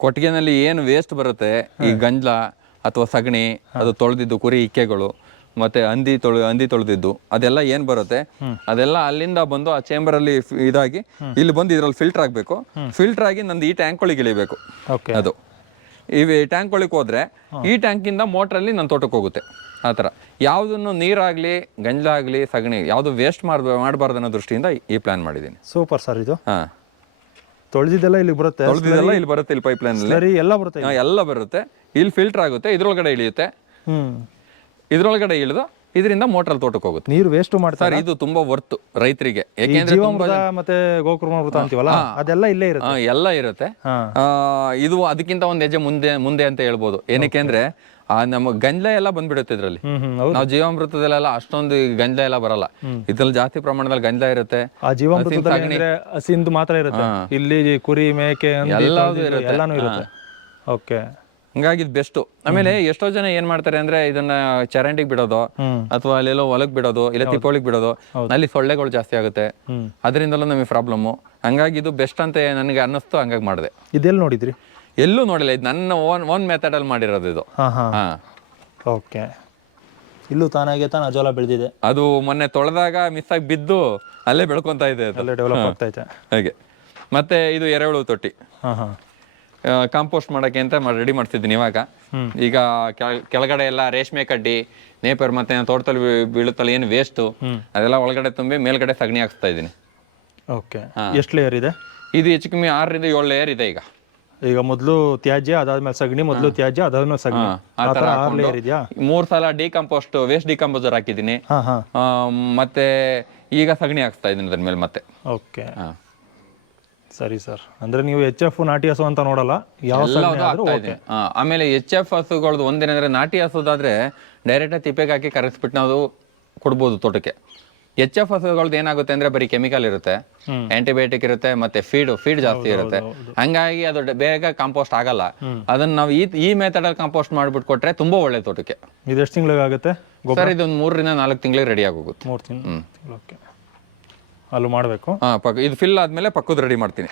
[SPEAKER 1] ಕೊಟ್ಟಿಗೆನಲ್ಲಿ ಏನು ವೇಸ್ಟ್ ಬರುತ್ತೆ ಈ ಗಂಜ್ಲ ಅಥವಾ ಸಗಣಿ ಅದು ತೊಳೆದಿದ್ದು ಕುರಿ ಇಕ್ಕೆಗಳು ಮತ್ತೆ ಹಂದಿ ತೊಳೆ ಹಂದಿ ತೊಳೆದಿದ್ದು ಅದೆಲ್ಲ ಏನು ಬರುತ್ತೆ? ಅದೆಲ್ಲ ಅಲ್ಲಿಂದ ಬಂದು ಆ ಚೇಂಬರ್ ಅಲ್ಲಿ ಇದಾಗಿ ಇಲ್ಲಿ ಬಂದು ಇದ್ರಲ್ಲಿ ಫಿಲ್ಟರ್ ಆಗಬೇಕು. ಫಿಲ್ಟರ್ ಆಗಿ ನಂದು ಈ ಟ್ಯಾಂಕ್ ಒಳಗೆ ಇಳಿಬೇಕು. ಅದು. ಈ ಟ್ಯಾಂಕ್ ಒಳಗೆ ಹೋದ್ರೆ ಈ ಟ್ಯಾಂಕಿಂದ ಮೋಟ್ರಲ್ಲಿ ನನ್ನ ತೋಟಕ್ಕೆ ಹೋಗುತ್ತೆ. ಆ ಥರ. ಯಾವುದನ್ನು ನೀರಾಗಲಿ ಗಂಜಲಾಗಲಿ ಸಗಣಿ ಯಾವುದು ವೇಸ್ಟ್ ಮಾಡ್ಬ ಮಾಡಬಾರ್ದು ಅನ್ನೋ ದೃಷ್ಟಿಯಿಂದ ಈ ಪ್ಲಾನ್ ಮಾಡಿದ್ದೀನಿ.
[SPEAKER 2] ಸೂಪರ್ ಸರ್ ಇದು.
[SPEAKER 1] ಹಾಂ.
[SPEAKER 2] ತೊಳೆದಿದ್ದೆಲ್ಲ ಇಲ್ಲಿ ಬರುತ್ತೆ.
[SPEAKER 1] ತೊಳೆದಿದ್ದೆಲ್ಲ ಇಲ್ಲಿ ಬರುತ್ತೆ ಇಲ್ಲಿ ಪೈಪ್ ಲೈನ್
[SPEAKER 2] ಸರಿ ಎಲ್ಲ ಬರುತ್ತೆ.
[SPEAKER 1] ಎಲ್ಲ ಬರುತ್ತೆ. ಇಲ್ಲಿ ಫಿಲ್ಟರ್ ಆಗುತ್ತೆ ಇದ್ರೊಳಗಡೆ ಇಳಿಯುತ್ತೆ.
[SPEAKER 2] ಹ್ಮ್.
[SPEAKER 1] ಇದ್ರೊಳಗಡೆ ಇಳಿದು ಇದರಿಂದ ಮೋಟರ್ ತೋಟಕ್ಕೆ ಹೋಗುತ್ತೆ.
[SPEAKER 2] ನೀರು ವೇಸ್ಟ್ ಮಾಡ್ತಾರೆ
[SPEAKER 1] ಸರ್ ಇದು ತುಂಬಾ ವರ್ತ್ ರೈತರಿಗೆ. ಯಾಕೆಂದ್ರೆ ತುಂಬಾ
[SPEAKER 2] ಜೀವಾಮೃತ ಮತ್ತೆ ಅಂತೀವಲ್ಲ? ಅದೆಲ್ಲ ಇಲ್ಲೇ ಇರುತ್ತೆ.
[SPEAKER 1] ಆ, ಎಲ್ಲ ಇರುತ್ತೆ.
[SPEAKER 2] ಹಾ.
[SPEAKER 1] ಆ, ಇದು ಅದಕ್ಕಿಂತ ಒಂದ್ ಹೆಜ್ಜೆ ಮುಂದೆ ಮುಂದೆ ಅಂತ ಹೇಳ್ಬೋದು. ಏನಕ್ಕೆ ಅಂದ್ರೆ ಆ ನಮ್ಮ ಗಂಜಲ ಎಲ್ಲ ಬಂದ್ಬಿಡುತ್ತೆ ಇದ್ರಲ್ಲಿ. ನಾವು ಜೀವಾಮೃತದಲ್ಲೆಲ್ಲ ಅಷ್ಟೊಂದು ಗಂಜ್ಲ ಎಲ್ಲ ಬರಲ್ಲ. ಇದ್ರಲ್ಲಿ ಜಾಸ್ತಿ ಪ್ರಮಾಣದಲ್ಲಿ ಗಂಜ್ಲ ಇರುತ್ತೆ.
[SPEAKER 2] ಆ ಜೀವಾಮೃತದಲ್ಲಿ ಅಂದ್ರೆ ಹಸಿಂದು ಮಾತ್ರ ಇರುತ್ತೆ. ಇಲ್ಲಿ ಕುರಿ ಮೇಕೆ ಎಲ್ಲವೂ
[SPEAKER 1] ಇರುತ್ತೆ.
[SPEAKER 2] ಎಲ್ಲಾನು ಇರುತ್ತೆ. ಓಕೆ.
[SPEAKER 1] ಹಂಗಾಗಿ ಇದು ಬೆಸ್ಟ್. ಆಮೇಲೆ ಎಷ್ಟೋ ಜನ ಏನ್ ಮಾಡ್ತಾರೆ ಅಂದ್ರೆ ಇದನ್ನ ಚರಂಡಿಗೆ ಬಿಡೋದು ಅಥವಾ ಅಲ್ಲೆಲ್ಲೋ ಹೊಲಕ್ ಬಿಡೋದು ಇಲ್ಲ ತಿಪ್ಪೊಳಿಗೆ ಬಿಡೋದು ಅಲ್ಲಿ ಸೊಳ್ಳೆಗಳು ಜಾಸ್ತಿ ಆಗುತ್ತೆ. ಅದರಿಂದಲೂ ನಮಗೆ ಪ್ರಾಬ್ಲಮ್ ಹಂಗಾಗಿ ಇದು ಬೆಸ್ಟ್ ಅಂತ ನನಗೆ ಅನ್ನಿಸ್ತು ಹಂಗಾಗಿ ಮಾಡಿದೆ.
[SPEAKER 2] ಇದೆಲ್ಲ ನೋಡಿದ್ರಿ?
[SPEAKER 1] ಎಲ್ಲೂ ನೋಡಿಲ್ಲ. ಇದು ನನ್ನ ಓನ್ ಓನ್ ಮೆಥಡಲ್ಲಿ ಮಾಡಿರೋದು ಇದು.
[SPEAKER 2] ಹಾ ಹಾ.
[SPEAKER 1] ಹಾ.
[SPEAKER 2] ಓಕೆ. ಇಲ್ಲೂ ತಾನಾಗೆ ತಾನು ಅಜೋಲ ಬೆಳೆದಿದೆ.
[SPEAKER 1] ಅದು ಮೊನ್ನೆ ತೊಳೆದಾಗ ಮಿಸ್ ಆಗಿ ಬಿದ್ದು ಅಲ್ಲೇ ಬೆಳ್ಕೊಂತ ಇದೆ ಅದು.
[SPEAKER 2] ಅಲ್ಲೇ ಡೆವಲಪ್ ಆಗ್ತೈತೆ
[SPEAKER 1] ಹಾಗೆ. ಮತ್ತೆ ಇದು ಎರೆಹುಳು ತೊಟ್ಟಿ.
[SPEAKER 2] ಹಾ ಹಾ.
[SPEAKER 1] ಕಾಂಪೋಸ್ಟ್ ಮಾಡೋಕ್ಕೆ ಅಂತ ರೆಡಿ ಮಾಡ್ತಿದ್ದೀನಿ ಇವಾಗ. ಈಗ ಕೆಳ- ಕೆಳಗಡೆ ಎಲ್ಲ ರೇಷ್ಮೆ ಕಡ್ಡಿ ನೇಪರ್ ಮತ್ತೆ ತೋಟದಲ್ಲಿ ಬೀ- ಬೀಳುತ್ತಲ್ಲ ಏನು ವೇಸ್ಟು ಅದೆಲ್ಲ ಒಳಗಡೆ ತುಂಬಿ ಮೇಲ್ಗಡೆ ಸಗಣಿ ಹಾಕ್ಸ್ತಾ ಇದ್ದೀನಿ.
[SPEAKER 2] ಓಕೆ. ಎಷ್ಟು ಲೇಯರ್ ಇದೆ?
[SPEAKER 1] ಇದು ಹೆಚ್ಚು ಕಮ್ಮಿ ಆರರಿಂದ ಏಳು ಲೇಯರ್ ಇದೆ ಈಗ.
[SPEAKER 2] ಈಗ ಮೊದಲು ತ್ಯಾಜ್ಯ ಅದಾದ್ಮೇಲೆ ಸಗಣಿ ಮೊದಲು ತ್ಯಾಜ್ಯ ಅದಾದ್ಮೇಲೆ ಸಗಣಿ.
[SPEAKER 1] ಆ
[SPEAKER 2] ಆ
[SPEAKER 1] ಥರ
[SPEAKER 2] ಥರ ಆರು ಲೇಯರ್ ಇದೆಯಾ?
[SPEAKER 1] ಮೂರ್ ಸಲ ಡಿಕಂಪೋಸ್ಟ್ ವೇಸ್ಟ್ ಡಿಕಂಪೋಸರ್ ಹಾಕಿದ್ದೀನಿ.
[SPEAKER 2] ಹಾ ಹಾ.
[SPEAKER 1] ಆ, ಮತ್ತೆ ಈಗ ಸಗಣಿ ಹಾಕ್ತಾ ಇದ್ದೀನಿ ಅದ್ರ ಮೇಲೆ ಮತ್ತೆ.
[SPEAKER 2] ಓಕೆ.
[SPEAKER 1] ಹಾ.
[SPEAKER 2] ಸರಿ ಸರ್. ಅಂದ್ರೆ ನೀವು ಎಚ್ ಎಫ್ ನಾಟಿ ಹಸು ಅಂತ ನೋಡಲ್ಲ? ಯಾವ
[SPEAKER 1] ಎಲ್ಲವೂ
[SPEAKER 2] ಸಗಣಿ ಆದ್ರೂ
[SPEAKER 1] ಆಮೇಲೆ ಎಚ್ ಎಫ್ ಹಸುಗಳದ್ದು ಒಂದೇನಂದ್ರೆ ನಾಟಿ ಹಸುದಾದ್ರೆ ಡೈರೆಕ್ಟ್ ತಿಪ್ಪೆಗೆ ಹಾಕಿ ಕರೆಸ್ಬಿಟ್ಟು ನಾವು ಕೊಡ್ಬೋದು ತೋಟಕ್ಕೆ. ಎಚ್ ಎಫ್ ಹಸುಗಳದ್ದು ಏನಾಗುತ್ತೆ ಅಂದ್ರೆ ಬರೀ ಕೆಮಿಕಲ್ ಇರುತ್ತೆ. ಆಂಟಿಬಯೋಟಿಕ್ ಇರುತ್ತೆ ಮತ್ತೆ ಫೀಡ್ ಫೀಡ್ ಜಾಸ್ತಿ ಇರುತ್ತೆ. ಹಂಗಾಗಿ ಅದು ಬೇಗ ಕಾಂಪೋಸ್ಟ್ ಆಗಲ್ಲ. ಅದನ್ನ ನಾವು ಈ ಈ ಮೆಥಡ್ ಅಲ್ಲಿ ಕಾಂಪೋಸ್ಟ್ ಮಾಡ್ಬಿಟ್ಟು ಕೊಟ್ರೆ ತುಂಬಾ ಒಳ್ಳೆ ತೋಟಕ್ಕೆ.
[SPEAKER 2] ಇದು ಎಷ್ಟು ತಿಂಗಳಿಗಾಗುತ್ತೆ
[SPEAKER 1] ಸರ್ ಇದೊಂದು ಮೂರರಿಂದ ನಾಲ್ಕು ತಿಂಗಳಿಗೆ ರೆಡಿ ಆಗೋಗುತ್ತೆ.
[SPEAKER 2] ಮೂರು ತಿಂಗಳು ಓಕೆ. ಅಲ್ಲೂ ಮಾಡಬೇಕು?
[SPEAKER 1] ಹಾ ಪಕ್ಕ ಇದು ಫಿಲ್ ಆದ್ಮೇಲೆ ಪಕ್ಕದ ರೆಡಿ ಮಾಡ್ತೀನಿ.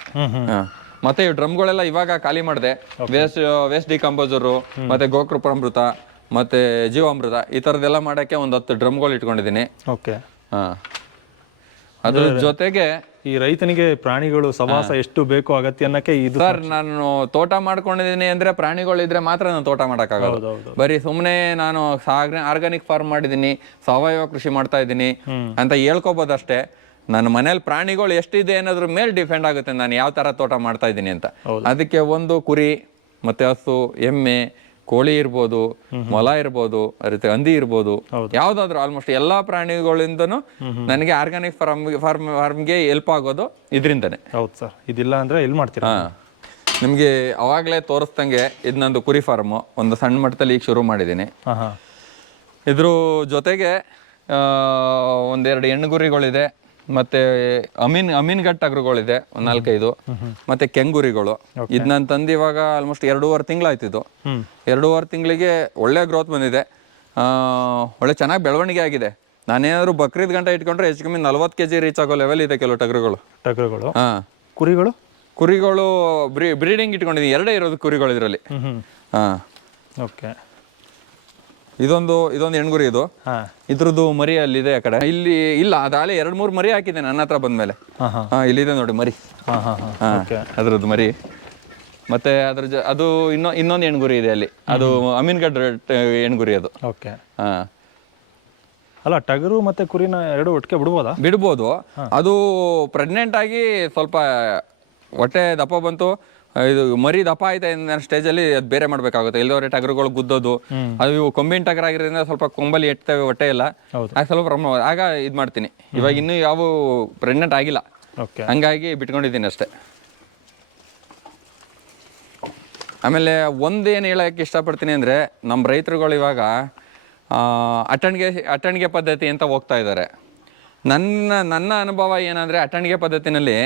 [SPEAKER 1] ಮತ್ತೆ ಈ ಡ್ರಮ್ಗಳೆಲ್ಲ ಇವಾಗ ಖಾಲಿ ಮಾಡಿದೆ. ವೇಸ್ಟ್ ವೇಸ್ಟ್ ಡಿಕಂಪೋಸರು ಮತ್ತೆ ಗೋಕೃಪಾಮೃತ ಮತ್ತೆ ಜೀವಾಮೃತ ಈ ತರದೆಲ್ಲ ಮಾಡಕ್ಕೆ ಒಂದು ಹತ್ತು ಡ್ರಮ್ಗಳು ಇಟ್ಕೊಂಡಿದ್ದೀನಿ.
[SPEAKER 2] ಓಕೆ.
[SPEAKER 1] ಅದ್ರ ಜೊತೆಗೆ
[SPEAKER 2] ಈ ರೈತನಿಗೆ ಪ್ರಾಣಿಗಳು ಸವಾಸ ಎಷ್ಟು ಬೇಕು ಅಗತ್ಯ ಅನ್ನಕ್ಕೆ ಇದು
[SPEAKER 1] ಸರ್ ನಾನು ತೋಟ ಮಾಡ್ಕೊಂಡಿದ್ದೀನಿ ಅಂದ್ರೆ ಪ್ರಾಣಿಗಳಿದ್ರೆ ಮಾತ್ರ ನಾನು ತೋಟ ಮಾಡೋಕ್ಕಾಗಲ್ಲ. ಬರೀ ಸುಮ್ಮನೆ ನಾನು ಆರ್ಗಾನಿಕ್ ಫಾರ್ಮ್ ಮಾಡಿದ್ದೀನಿ ಸಾವಯವ ಕೃಷಿ ಮಾಡ್ತಾ ಇದ್ದೀನಿ ಅಂತ ಹೇಳ್ಕೊಬೋದಷ್ಟೇ. ನನ್ನ ಮನೇಲಿ ಪ್ರಾಣಿಗಳು ಎಷ್ಟಿದೆ ಅನ್ನೋದ್ರ ಮೇಲೆ ಡಿಪೆಂಡ್ ಆಗುತ್ತೆ ನಾನು ಯಾವ ತರ ತೋಟ ಮಾಡ್ತಾ ಇದ್ದೀನಿ ಅಂತ. ಅದಕ್ಕೆ ಒಂದು ಕುರಿ ಮತ್ತೆ ಹಸು ಎಮ್ಮೆ ಕೋಳಿ ಇರ್ಬೋದು ಮೊಲ ಇರ್ಬೋದು ಅದೇ ಹಂದಿ ಇರ್ಬೋದು ಯಾವ್ದಾದ್ರು ಆಲ್ಮೋಸ್ಟ್ ಎಲ್ಲಾ ಪ್ರಾಣಿಗಳಿಂದನೂ ನನಗೆ ಆರ್ಗಾನಿಕ್ ಫಾರ್ಮ್ ಫಾರ್ಮ್ ಫಾರ್ಮ್ಗೆ ಹೆಲ್ಪ್ ಆಗೋದು ಇದರಿಂದನೇ.
[SPEAKER 2] ಹೌದು ಸರ್ ಇದಿಲ್ಲ ಅಂದ್ರೆ ಎಲ್ಲಿ ಮಾಡ್ತೀರಾ?
[SPEAKER 1] ನಿಮಗೆ ಅವಾಗಲೇ ತೋರಿಸ್ದಂಗೆ ಇದು ನಂದು ಕುರಿ ಫಾರ್ಮ್ ಒಂದು ಸಣ್ಣ ಮಟ್ಟದಲ್ಲಿ ಈಗ ಶುರು ಮಾಡಿದ್ದೀನಿ. ಇದ್ರ ಜೊತೆಗೆ ಆ, ಒಂದೆರಡು ಹೆಣ್ಣು ಗುರಿಗಳಿದೆ ಮತ್ತೆ ಅಮೀನ್ ಅಮೀನ್ಘಟ್ ಟಗರುಗಳಿದೆ ಒಂದ್ ನಾಲ್ಕೈದು. ಮತ್ತೆ ಕೆಂಗುರಿಗಳು. ಇದು ನಾನು ತಂದು ಇವಾಗ ಆಲ್ಮೋಸ್ಟ್ ಎರಡೂವರೆ ತಿಂಗಳಾಯ್ತಿದ್ದು
[SPEAKER 2] ಇದು
[SPEAKER 1] ಎರಡೂವರೆ ತಿಂಗಳಿಗೆ ಒಳ್ಳೆ ಗ್ರೋತ್ ಬಂದಿದೆ. ಆ, ಒಳ್ಳೆ ಚೆನ್ನಾಗಿ ಬೆಳವಣಿಗೆ ಆಗಿದೆ. ನಾನೇನಾದ್ರು ಬಕ್ರೀದ್ ಗಂಟೆ ಇಟ್ಕೊಂಡ್ರೆ ಹೆಚ್ಚು ಕಮ್ಮಿ ನಲ್ವತ್ತು ಕೆಜಿ ರೀಚ್ ಆಗೋ ಲೆವೆಲ್ ಇದೆ ಕೆಲವು ಟಗರುಗಳು.
[SPEAKER 2] ಟಗರುಗಳು.
[SPEAKER 1] ಹಾಂ.
[SPEAKER 2] ಕುರಿಗಳು?
[SPEAKER 1] ಕುರಿಗಳು ಬ್ರೀ ಬ್ರೀಡಿಂಗ್ ಇಟ್ಕೊಂಡಿದ್ದೀನಿ ಎರಡೇ ಇರೋದು ಕುರಿಗಳು ಇದರಲ್ಲಿ.
[SPEAKER 2] ಹ್ಮ್ ಹ್ಮ್.
[SPEAKER 1] ಹಾಂ.
[SPEAKER 2] ಓಕೆ
[SPEAKER 1] ಇದೊಂದು ಇದೊಂದು ಹೆಣ್ಗುರಿ ಇದು. ಇದ್ರದ್ದು ಮರಿ ಅಲ್ಲಿದೆ ಆ ಕಡೆ. ಇಲ್ಲಿ ಇಲ್ಲ ಅದಾಲೆ ಎರಡು ಮೂರು ಮರಿ ಹಾಕಿದೆ ನನ್ನ ಹತ್ರ ಬಂದ್ಮೇಲೆ.
[SPEAKER 2] ಹಾ ಹಾ.
[SPEAKER 1] ಇಲ್ಲಿದೆ ನೋಡಿ ಮರಿ.
[SPEAKER 2] ಹಾ
[SPEAKER 1] ಅದ್ರದ್ದು ಮರಿ. ಮತ್ತೆ ಅದ್ರ ಜ ಅದು ಇನ್ನೊ ಇನ್ನೊಂದು ಹೆಣ್ಗುರಿ ಇದೆ ಅಲ್ಲಿ. ಅದು ಅಮೀನ್ಗಡ್ ಹೆಣ್ಗುರಿ ಅದು.
[SPEAKER 2] ಓಕೆ
[SPEAKER 1] ಹಾ.
[SPEAKER 2] ಅಲ್ಲ ಟಗರು ಮತ್ತೆ ಕುರಿನ ಎರಡು ಒಟ್ಟಿಗೆ ಬಿಡ್ಬೋದಾ?
[SPEAKER 1] ಬಿಡ್ಬೋದು. ಅದು ಪ್ರೆಗ್ನೆಂಟ್ ಆಗಿ ಸ್ವಲ್ಪ ಹೊಟ್ಟೆ ದಪ್ಪ ಬಂತು. ಇದು ಮರಿ ದಪ್ಪ ಆಯ್ತಾ ಸ್ಟೇಜಲ್ಲಿ ಅದು ಬೇರೆ ಮಾಡಬೇಕಾಗುತ್ತೆ. ಇಲ್ಲದವರೆ ಟಗರುಗಳು ಗುದ್ದೋದು. ಅದು ಇವು ಕೊಂಬಿನ ಟಗರ್ ಆಗಿರೋದ್ರಿಂದ ಸ್ವಲ್ಪ ಕೊಂಬಲ್ಲಿ ಎಟ್ತವೆ ಹೊಟ್ಟೆ ಎಲ್ಲ.
[SPEAKER 2] ಹೌದು.
[SPEAKER 1] ಆಗ ಸ್ವಲ್ಪ ಪ್ರಾಬ್ಲಮ್ ಆಗ ಇದು ಮಾಡ್ತೀನಿ. ಇವಾಗ ಇನ್ನೂ ಯಾವ ಪ್ರೆಗ್ನೆಂಟ್ ಆಗಿಲ್ಲ. ಹಂಗಾಗಿ ಬಿಟ್ಕೊಂಡಿದ್ದೀನಿ ಅಷ್ಟೇ. ಆಮೇಲೆ ಒಂದೇನು ಹೇಳಕ್ಕೆ ಇಷ್ಟಪಡ್ತೀನಿ ಅಂದರೆ ನಮ್ಮ ರೈತರುಗಳು ಇವಾಗ ಅಟ್ಟಣಿಗೆ ಅಟ್ಟಣಿಗೆ ಪದ್ಧತಿ ಅಂತ ಹೋಗ್ತಾ ಇದ್ದಾರೆ. ನನ್ನ ನನ್ನ ಅನುಭವ ಏನಂದರೆ ಅಟ್ಟಣಿಗೆ ಪದ್ಧತಿನಲ್ಲಿ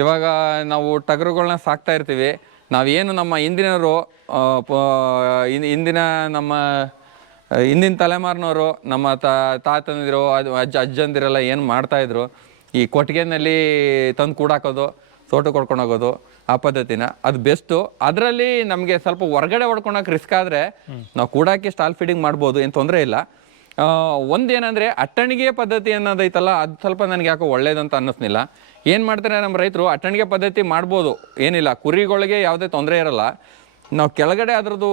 [SPEAKER 1] ಇವಾಗ ನಾವು ಟಗರುಗಳನ್ನ ಸಾಕ್ತಾ ಇರ್ತೀವಿ. ನಾವೇನು ನಮ್ಮ ಹಿಂದಿನವರು ಇಂದಿನ ಹಿಂದಿನ ನಮ್ಮ ಹಿಂದಿನ ತಲೆಮಾರಿನವರು ನಮ್ಮ ತಾತಂದಿರು ಅದು ಅಜ್ಜ ಅಜ್ಜಂದಿರೆಲ್ಲ ಏನು ಮಾಡ್ತಾಯಿದ್ರು ಈ ಕೊಟ್ಟಿಗೆನಲ್ಲಿ ತಂದು ಕೂಡಾಕೋದು ತೋಟ ಕೊಡ್ಕೊಂಡು ಹೋಗೋದು ಆ ಪದ್ಧತಿನ. ಅದು ಬೆಸ್ಟು. ಅದರಲ್ಲಿ ನಮಗೆ ಸ್ವಲ್ಪ ಹೊರಗಡೆ ಹೊಡ್ಕೊಳಕ್ಕೆ ರಿಸ್ಕ್ ಆದರೆ ನಾವು ಕೂಡಾಕಿ ಸ್ಟಾಲ್ ಫೀಡಿಂಗ್ ಮಾಡ್ಬೋದು ಏನು ತೊಂದರೆ ಇಲ್ಲ. ಒಂದೇನಂದ್ರೆ ಅಟ್ಟಣಿಗೆ ಪದ್ಧತಿ ಅನ್ನೋದೈತಲ್ಲ, ಅದು ಸ್ವಲ್ಪ ನನಗೆ ಯಾಕೋ ಒಳ್ಳೇದಂತ ಅನ್ನಿಸ್ನಿಲ್ಲ ಏನು ಮಾಡ್ತಾರೆ ನಮ್ಮ ರೈತರು? ಅಟ್ಟಣಿಗೆ ಪದ್ಧತಿ ಮಾಡ್ಬೋದು. ಏನಿಲ್ಲ, ಕುರಿಗಳಿಗೆ ಯಾವುದೇ ತೊಂದರೆ ಇರಲ್ಲ. ನಾವು ಕೆಳಗಡೆ ಅದರದ್ದು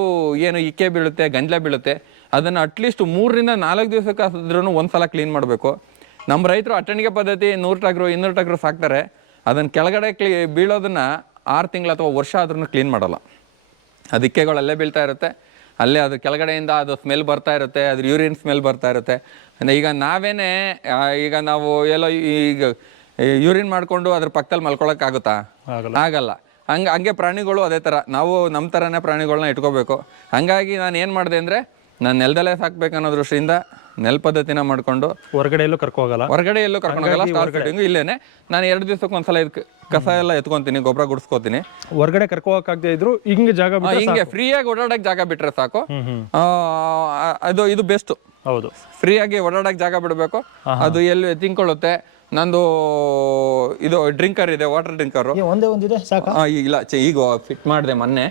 [SPEAKER 1] ಏನು ಇಕ್ಕೆ ಬೀಳುತ್ತೆ, ಗಂಜಲ ಬೀಳುತ್ತೆ, ಅದನ್ನು ಅಟ್ಲೀಸ್ಟ್ ಮೂರರಿಂದ ನಾಲ್ಕು ದಿವಸಕ್ಕೆ ಒಂದು ಸಲ ಕ್ಲೀನ್ ಮಾಡಬೇಕು. ನಮ್ಮ ರೈತರು ಅಟ್ಟಣಿಗೆ ಪದ್ಧತಿ ನೂರು ಟಗ್ರು, ಇನ್ನೂರು ಟಗ್ರು ಸಾಕ್ತಾರೆ. ಅದನ್ನು ಕೆಳಗಡೆ ಕ್ಲೀ, ಬೀಳೋದನ್ನು ಆರು ತಿಂಗಳು ಅಥವಾ ವರ್ಷ ಆದ್ರೂ ಕ್ಲೀನ್ ಮಾಡಲ್ಲ. ಅದಿಕ್ಕೆಗಳಲ್ಲೇ ಬೀಳ್ತಾ ಇರುತ್ತೆ. ಅಲ್ಲೇ ಅದು ಕೆಳಗಡೆಯಿಂದ ಅದು ಸ್ಮೆಲ್ ಬರ್ತಾ ಇರುತ್ತೆ ಅದ್ರ ಯೂರಿನ್ ಸ್ಮೆಲ್ ಬರ್ತಾ ಇರುತ್ತೆ. ಅಂದರೆ ಈಗ ನಾವೇನೇ ಈಗ ನಾವು ಎಲ್ಲೋ ಈಗ ಯೂರಿನ್ ಮಾಡಿಕೊಂಡು ಅದ್ರ ಪಕ್ಕದಲ್ಲಿ ಮಲ್ಕೊಳಕ್ಕಾಗುತ್ತಾ
[SPEAKER 2] ಆಗಲ್ಲ.
[SPEAKER 1] ಆಗಲ್ಲ. ಹಂಗೆ ಹಂಗೆ ಪ್ರಾಣಿಗಳು ಅದೇ ಥರ ನಾವು ನಮ್ಮ ಥರನೇ ಪ್ರಾಣಿಗಳನ್ನ ಇಟ್ಕೋಬೇಕು. ಹಂಗಾಗಿ ನಾನು ಏನು ಮಾಡಿದೆ ಅಂದರೆ ನಾನು ನೆಲದಲ್ಲೇ ಸಾಕ್ಬೇಕು ಅನ್ನೋ ದೃಷ್ಟಿಯಿಂದ ನೆಲ ಪದ್ಧತಿನ ಮಾಡ್ಕೊಂಡು
[SPEAKER 2] ಹೊರಗಡೆ ಎಲ್ಲೂ ಕರ್ಕೊ ಹೋಗಲ್ಲ.
[SPEAKER 1] ಹೊರಗಡೆ ಎಲ್ಲೂ ಕರ್ಕೊಂಡೋಗಲ್ಲ ಸ್ಟಾರ್ ಕಟಿಂಗ್ ಇಲ್ಲೇನೆ. ನಾನು ಎರಡು ದಿವಸಕ್ಕೆ ಒಂದ್ಸಲ ಇದಕ್ಕೆ ಕಸ ಎಲ್ಲ ಎತ್ಕೊಂತೀನಿ ಗೊಬ್ಬರ ಗುಡಿಸ್ಕೋತೀನಿ.
[SPEAKER 2] ಹೊರಗಡೆ ಕರ್ಕೊ ಹೋಗಕ್ಕಾಗದೆ ಇದ್ರು ಹಿಂಗೆ ಜಾಗ
[SPEAKER 1] ಹಿಂಗೆ ಫ್ರೀಯಾಗಿ ಓಡಾಡಕ್ಕೆ ಜಾಗ ಬಿಟ್ರೆ ಸಾಕು. ಅದು ಇದು ಬೆಸ್ಟ್
[SPEAKER 2] ಹೌದು.
[SPEAKER 1] ಫ್ರೀಯಾಗಿ ಓಡಾಡಕ್ಕೆ ಜಾಗ ಬಿಡಬೇಕು. ಅದು ಎಲ್ಲಿ ತಿಂಕೊಳ್ಳುತ್ತೆ? ನಂದು ಇದು ಡ್ರಿಂಕರ್ ಇದೆ ವಾಟರ್ ಡ್ರಿಂಕರ್
[SPEAKER 2] ಒಂದೇ ಒಂದಿದೆ ಸಾಕ?
[SPEAKER 1] ಇಲ್ಲ ಚೆ- ಈಗ ಫಿಟ್ ಮಾಡಿದೆ ಮೊನ್ನೆ.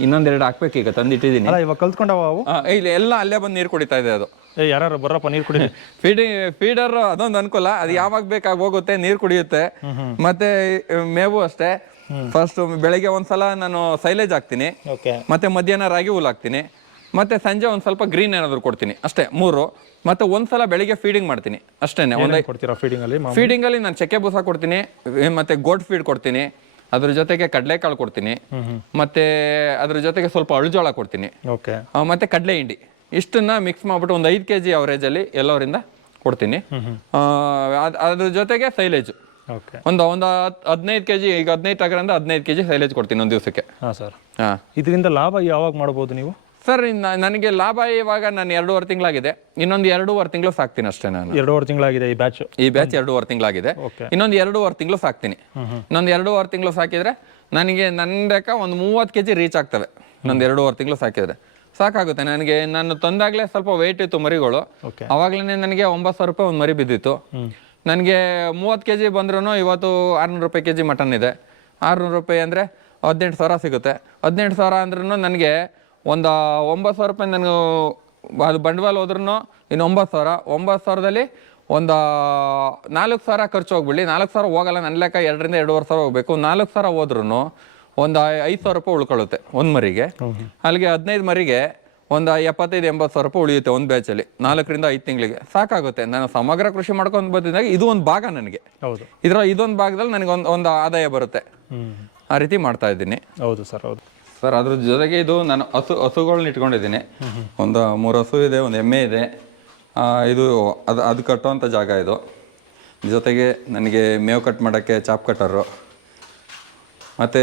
[SPEAKER 1] ಇನ್ನೊಂದೆರಡು ಹಾಕ್ಬೇಕು ಈಗ ತಂದಿಟ್ಟಿದ್ದೀನಿ.
[SPEAKER 2] ಅಲ್ಲ ಇವಾಗ ಕಲ್ತ್ಕೊಂಡವ
[SPEAKER 1] ಇಲ್ಲಿ ಎಲ್ಲ ಅಲ್ಲೇ ಬಂದು ನೀರು ಕುಡಿತಾ ಇದೆ ಅದು.
[SPEAKER 2] ಏ ಯಾರು ಬರ್ರಪ್ಪ ನೀರು ಕುಡಿ
[SPEAKER 1] ಫೀಡಿ ಫೀಡರ್ ಅದೊಂದು ಅನುಕೂಲ ಅದು ಯಾವಾಗ ಬೇಕಾಗ ಹೋಗುತ್ತೆ ನೀರು ಕುಡಿಯುತ್ತೆ. ಮತ್ತೆ ಮೇವು ಅಷ್ಟೇ. ಫಸ್ಟ್ ಬೆಳಿಗ್ಗೆ ಒಂದ್ಸಲ ನಾನು ಸೈಲೇಜ್ ಹಾಕ್ತೀನಿ. ಮತ್ತೆ ಮಧ್ಯಾಹ್ನ ರಾಗಿ ಹುಲ್ ಹಾಕ್ತೀನಿ. ಮತ್ತೆ ಸಂಜೆ ಒಂದ್ ಸ್ವಲ್ಪ ಗ್ರೀನ್ ಏನಾದ್ರು ಕೊಡ್ತೀನಿ. ಅಷ್ಟೇ ಮೂರು. ಮತ್ತೆ ಒಂದ್ಸಲ ಬೆಳಿಗ್ಗೆ ಫೀಡಿಂಗ್ ಮಾಡ್ತೀನಿ. ಅಷ್ಟೇನೆ ಒಂದು
[SPEAKER 2] ಕೊಡ್ತೀರಾ ಫೀಡಿಂಗ್ ಅಲ್ಲಿ
[SPEAKER 1] ಫೀಡಿಂಗ್ ಅಲ್ಲಿ ನಾನು ಚಕ್ಕೆ ಬೂಸ ಕೊಡ್ತೀನಿ ಮತ್ತೆ ಗೋಟ್ ಫೀಡ್ ಕೊಡ್ತೀನಿ. ಅದ್ರ ಜೊತೆಗೆ ಕಡಲೆಕಾಳು ಕೊಡ್ತೀನಿ. ಮತ್ತೆ ಅದ್ರ ಜೊತೆಗೆ ಸ್ವಲ್ಪ ಅಳುಜೋಳ ಕೊಡ್ತೀನಿ. ಮತ್ತೆ ಕಡಲೆ ಹಿಂಡಿ. ಇಷ್ಟನ್ನ ಮಿಕ್ಸ್ ಮಾಡ್ಬಿಟ್ಟು ಒಂದು ಐದು ಕೆ ಜಿ ಅವರೇಜಲ್ಲಿ ಎಲ್ಲರಿಂದ ಕೊಡ್ತೀನಿ. ಅದ್ರ ಜೊತೆಗೆ ಸೈಲೇಜ್ ಒಂದು ಒಂದು ಹದಿನೈದು ಕೆ ಜಿ ಈಗ ಹದಿನೈದು ಟಗರಿಂದ ಹದಿನೈದು ಕೆ ಜಿ ಸೈಲೇಜ್ ಕೊಡ್ತೀನಿ ಒಂದು ದಿವಸಕ್ಕೆ.
[SPEAKER 2] ಹಾಂ ಸರ್.
[SPEAKER 1] ಹಾಂ.
[SPEAKER 2] ಇದರಿಂದ ಲಾಭ ಯಾವಾಗ ಮಾಡ್ಬೋದು ನೀವು?
[SPEAKER 1] ಸರ್ ನನಗೆ ಲಾಭ ಇವಾಗ ನಾನು ಎರಡೂವರೆ ತಿಂಗಳಾಗಿದೆ. ಇನ್ನೊಂದು ಎರಡೂವರೆ ತಿಂಗಳು ಸಾಕ್ತೀನಿ ಅಷ್ಟೇ ನಾನು.
[SPEAKER 2] ಎರಡೂವರೆ ತಿಂಗಳಾಗಿದೆ ಈ ಬ್ಯಾಚ್
[SPEAKER 1] ಈ ಬ್ಯಾಚ್ ಎರಡೂವರೆ ತಿಂಗಳಾಗಿದೆ. ಇನ್ನೊಂದು ಎರಡೂವರೆ ತಿಂಗಳು ಸಾಕ್ತೀನಿ. ಇನ್ನೊಂದು ಎರಡೂವರೆ ತಿಂಗಳು ಸಾಕಿದ್ರೆ ನನಗೆ ನನ್ನ ಲೆಕ್ಕ ಒಂದು ಮೂವತ್ತು ಕೆ ಜಿ ರೀಚ್ ಆಗ್ತವೆ ನಂದು ಎರಡೂವರೆ ತಿಂಗಳು ಸಾಕಿದ್ರೆ. ಸಾಕಾಗುತ್ತೆ. ನನಗೆ ನಾನು ತಂದಾಗಲೇ ಸ್ವಲ್ಪ ವೆಯ್ಟ್ ಇತ್ತು ಮರಿಗಳು. ಅವಾಗಲೇ ನನಗೆ ಒಂಬತ್ತು ಸಾವಿರ ರೂಪಾಯಿ ಒಂದು ಮರಿ ಬಿದ್ದಿತ್ತು. ನನಗೆ ಮೂವತ್ತು ಕೆ ಜಿ ಬಂದ್ರೂ ಇವತ್ತು ಆರುನೂರು ರೂಪಾಯಿ ಕೆ ಜಿ ಮಟನ್ ಇದೆ. ಆರುನೂರು ರೂಪಾಯಿ ಅಂದರೆ ಹದಿನೆಂಟು ಸಾವಿರ ಸಿಗುತ್ತೆ. ಹದಿನೆಂಟು ಸಾವಿರ ಅಂದ್ರೂ ನನಗೆ ಒಂದು ಒಂಬತ್ತು ಸಾವಿರ ರೂಪಾಯಿ ನಾನು ಅದು ಬಂಡವಾಳ ಹೋದ್ರೂ ಇನ್ನು ಒಂಬತ್ತು ಸಾವಿರ. ಒಂಬತ್ತು ಸಾವಿರದಲ್ಲಿ ಒಂದು ನಾಲ್ಕು ಸಾವಿರ ಖರ್ಚು ಹೋಗ್ಬಿಡಿ ನಾಲ್ಕು ಸಾವಿರ ಹೋಗಲ್ಲ. ನನ್ನ ಲೆಕ್ಕ ಎರಡರಿಂದ ಎರಡೂವರೆ ಸಾವಿರ ಹೋಗಬೇಕು. ನಾಲ್ಕು ಸಾವಿರ ಹೋದ್ರೂ ಒಂದು ಐದು ಸಾವಿರ ರೂಪಾಯಿ ಉಳ್ಕೊಳ್ಳುತ್ತೆ ಒಂದು ಮರಿಗೆ. ಅಲ್ಲಿಗೆ ಹದಿನೈದು ಮರಿಗೆ ಒಂದು ಎಪ್ಪತ್ತೈದು ಎಂಬತ್ತು ಸಾವಿರ ರೂಪಾಯಿ ಉಳಿಯುತ್ತೆ ಒಂದು ಬ್ಯಾಚಲ್ಲಿ ನಾಲ್ಕರಿಂದ ಐದು ತಿಂಗಳಿಗೆ. ಸಾಕಾಗುತ್ತೆ. ನಾನು ಸಮಗ್ರ ಕೃಷಿ ಮಾಡ್ಕೊಂಡು ಬಂದಿದ್ದಾಗ ಇದು ಒಂದು ಭಾಗ ನನಗೆ.
[SPEAKER 2] ಹೌದು.
[SPEAKER 1] ಇದರ ಇದೊಂದು ಭಾಗದಲ್ಲಿ ನನಗೆ ಒಂದು ಒಂದು ಆದಾಯ ಬರುತ್ತೆ. ಆ ರೀತಿ ಮಾಡ್ತಾ ಇದ್ದೀನಿ.
[SPEAKER 2] ಹೌದು ಸರ್ ಹೌದು.
[SPEAKER 1] ಸರ್ ಅದ್ರ ಜೊತೆಗೆ ಇದು ನಾನು ಹಸು ಹಸುಗಳನ್ನ ಇಟ್ಕೊಂಡಿದ್ದೀನಿ. ಒಂದು ಮೂರು ಹಸು ಇದೆ ಒಂದು ಎಮ್ಮೆ ಇದೆ. ಇದು ಅದು ಅದು ಕಟ್ಟುವಂಥ ಜಾಗ ಇದು. ಜೊತೆಗೆ ನನಗೆ ಮೇವು ಕಟ್ ಮಾಡೋಕ್ಕೆ ಚಾಪ್ ಕಟ್ಟರು. ಮತ್ತು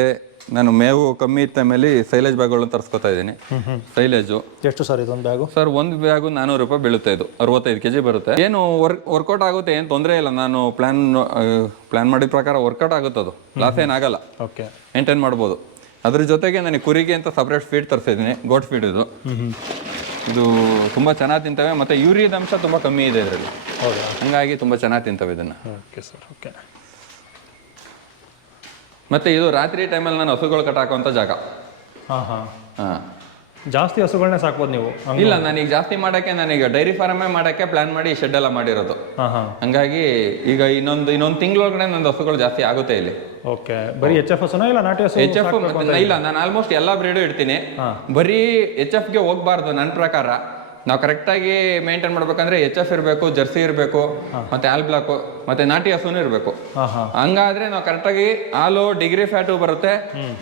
[SPEAKER 1] ನಾನು ಮೇವು ಕಮ್ಮಿ ಇದ್ದ ಮೇಲೆ ಸೈಲೇಜ್ ಬ್ಯಾಗ್ಗಳನ್ನ ತರಿಸ್ಕೊತಾ ಇದ್ದೀನಿ. ಸೈಲೇಜು.
[SPEAKER 2] ಎಷ್ಟು ಸರ್ ಇದೊಂದು ಬ್ಯಾಗು?
[SPEAKER 1] ಸರ್ ಒಂದು ಬ್ಯಾಗು ನಾನ್ನೂರು ರೂಪಾಯಿ ಬೀಳುತ್ತೆ ಇದು. ಅರವತ್ತೈದು ಕೆ ಜಿ ಬರುತ್ತೆ. ಏನು ವರ್ಕ್ ವರ್ಕೌಟ್ ಆಗುತ್ತೆ ಏನು ತೊಂದರೆ ಇಲ್ಲ. ನಾನು ಪ್ಲ್ಯಾನ್ ಪ್ಲ್ಯಾನ್ ಮಾಡಿದ ಪ್ರಕಾರ ವರ್ಕೌಟ್ ಆಗುತ್ತೆ ಅದು. ಲಾಸ್ ಏನಾಗಲ್ಲ
[SPEAKER 2] ಓಕೆ.
[SPEAKER 1] ಮೇಂಟೈನ್ ಮಾಡ್ಬೋದು. ಅದ್ರ ಜೊತೆಗೆ ನನಗೆ ಕುರಿಗೆ ಅಂತ ಸಪ್ರೇಟ್ ಫೀಡ್ ತರಿಸಿದ್ದೀನಿ. ಗೋಟ್ ಫೀಡ್ ಇದು. ಇದು ತುಂಬ ಚೆನ್ನಾಗಿ ತಿಂತವೆ. ಮತ್ತು ಯೂರಿಯದ ಅಂಶ ತುಂಬ ಕಮ್ಮಿ ಇದೆ ಇದರಲ್ಲಿ.
[SPEAKER 2] ಹೌದಾ?
[SPEAKER 1] ಹಂಗಾಗಿ ತುಂಬ ಚೆನ್ನಾಗಿ ತಿಂತವೆ ಇದನ್ನು.
[SPEAKER 2] Okay sir okay.
[SPEAKER 1] ಮತ್ತು ಇದು ರಾತ್ರಿ ಟೈಮಲ್ಲಿ ನಾನು ಹಸುಗಳು ಕಟ್ಟಾಕುವಂಥ ಜಾಗ.
[SPEAKER 2] ಹಾಂ ಹಾಂ.
[SPEAKER 1] ಹಾಂ.
[SPEAKER 2] ಜಾಸ್ತಿ ಹಸುಗಳನ್ನ ಸಾಕ್ಬೋದು ನೀವು? ಇಲ್ಲ
[SPEAKER 1] ಇಲ್ಲ ನಾನೀಗ ಜಾಸ್ತಿ ಮಾಡೋಕ್ಕೆ ನನಗೆ ಡೈರಿ ಫಾರ್ಮೇ ಮಾಡೋಕ್ಕೆ ಪ್ಲ್ಯಾನ್ ಮಾಡಿ ಶೆಡ್ ಎಲ್ಲ ಮಾಡಿರೋದು.
[SPEAKER 2] ಹಾಂ ಹಾಂ.
[SPEAKER 1] ಹಂಗಾಗಿ ಈಗ ಇನ್ನೊಂದು ಇನ್ನೊಂದು ತಿಂಗಳೊಳಗಡೆ ನಂದು ಹಸುಗಳು ಜಾಸ್ತಿ ಆಗುತ್ತೆ ಇಲ್ಲಿ.
[SPEAKER 2] ಓಕೆ. ಬರೀ ಎಚ್ ಎಫ್ ಹಸುನ ಇಲ್ಲ ನಾಟಿ ಹಸು
[SPEAKER 1] ಎಚ್ ಎಫ್ ಇಲ್ಲ ನಾನು ಆಲ್ಮೋಸ್ಟ್ ಎಲ್ಲ ಬ್ರೀಡು ಇಡ್ತೀನಿ. ಬರೀ ಎಚ್ ಎಫ್ಗೆ ಹೋಗ್ಬಾರ್ದು ನನ್ನ ಪ್ರಕಾರ. ನಾವು ಕರೆಕ್ಟಾಗಿ ಮೇಂಟೈನ್ ಮಾಡ್ಬೇಕಂದ್ರೆ ಎಚ್ ಎಫ್ ಇರಬೇಕು ಜರ್ಸಿ ಇರಬೇಕು ಮತ್ತೆ ಆಲ್ ಬ್ಲಾಕು ಮತ್ತೆ ನಾಟಿ ಹಸುನು ಇರಬೇಕು. ಹಂಗಾದ್ರೆ ನಾವು ಕರೆಕ್ಟಾಗಿ ಹಾಲು ಡಿಗ್ರಿ ಫ್ಯಾಟು ಬರುತ್ತೆ.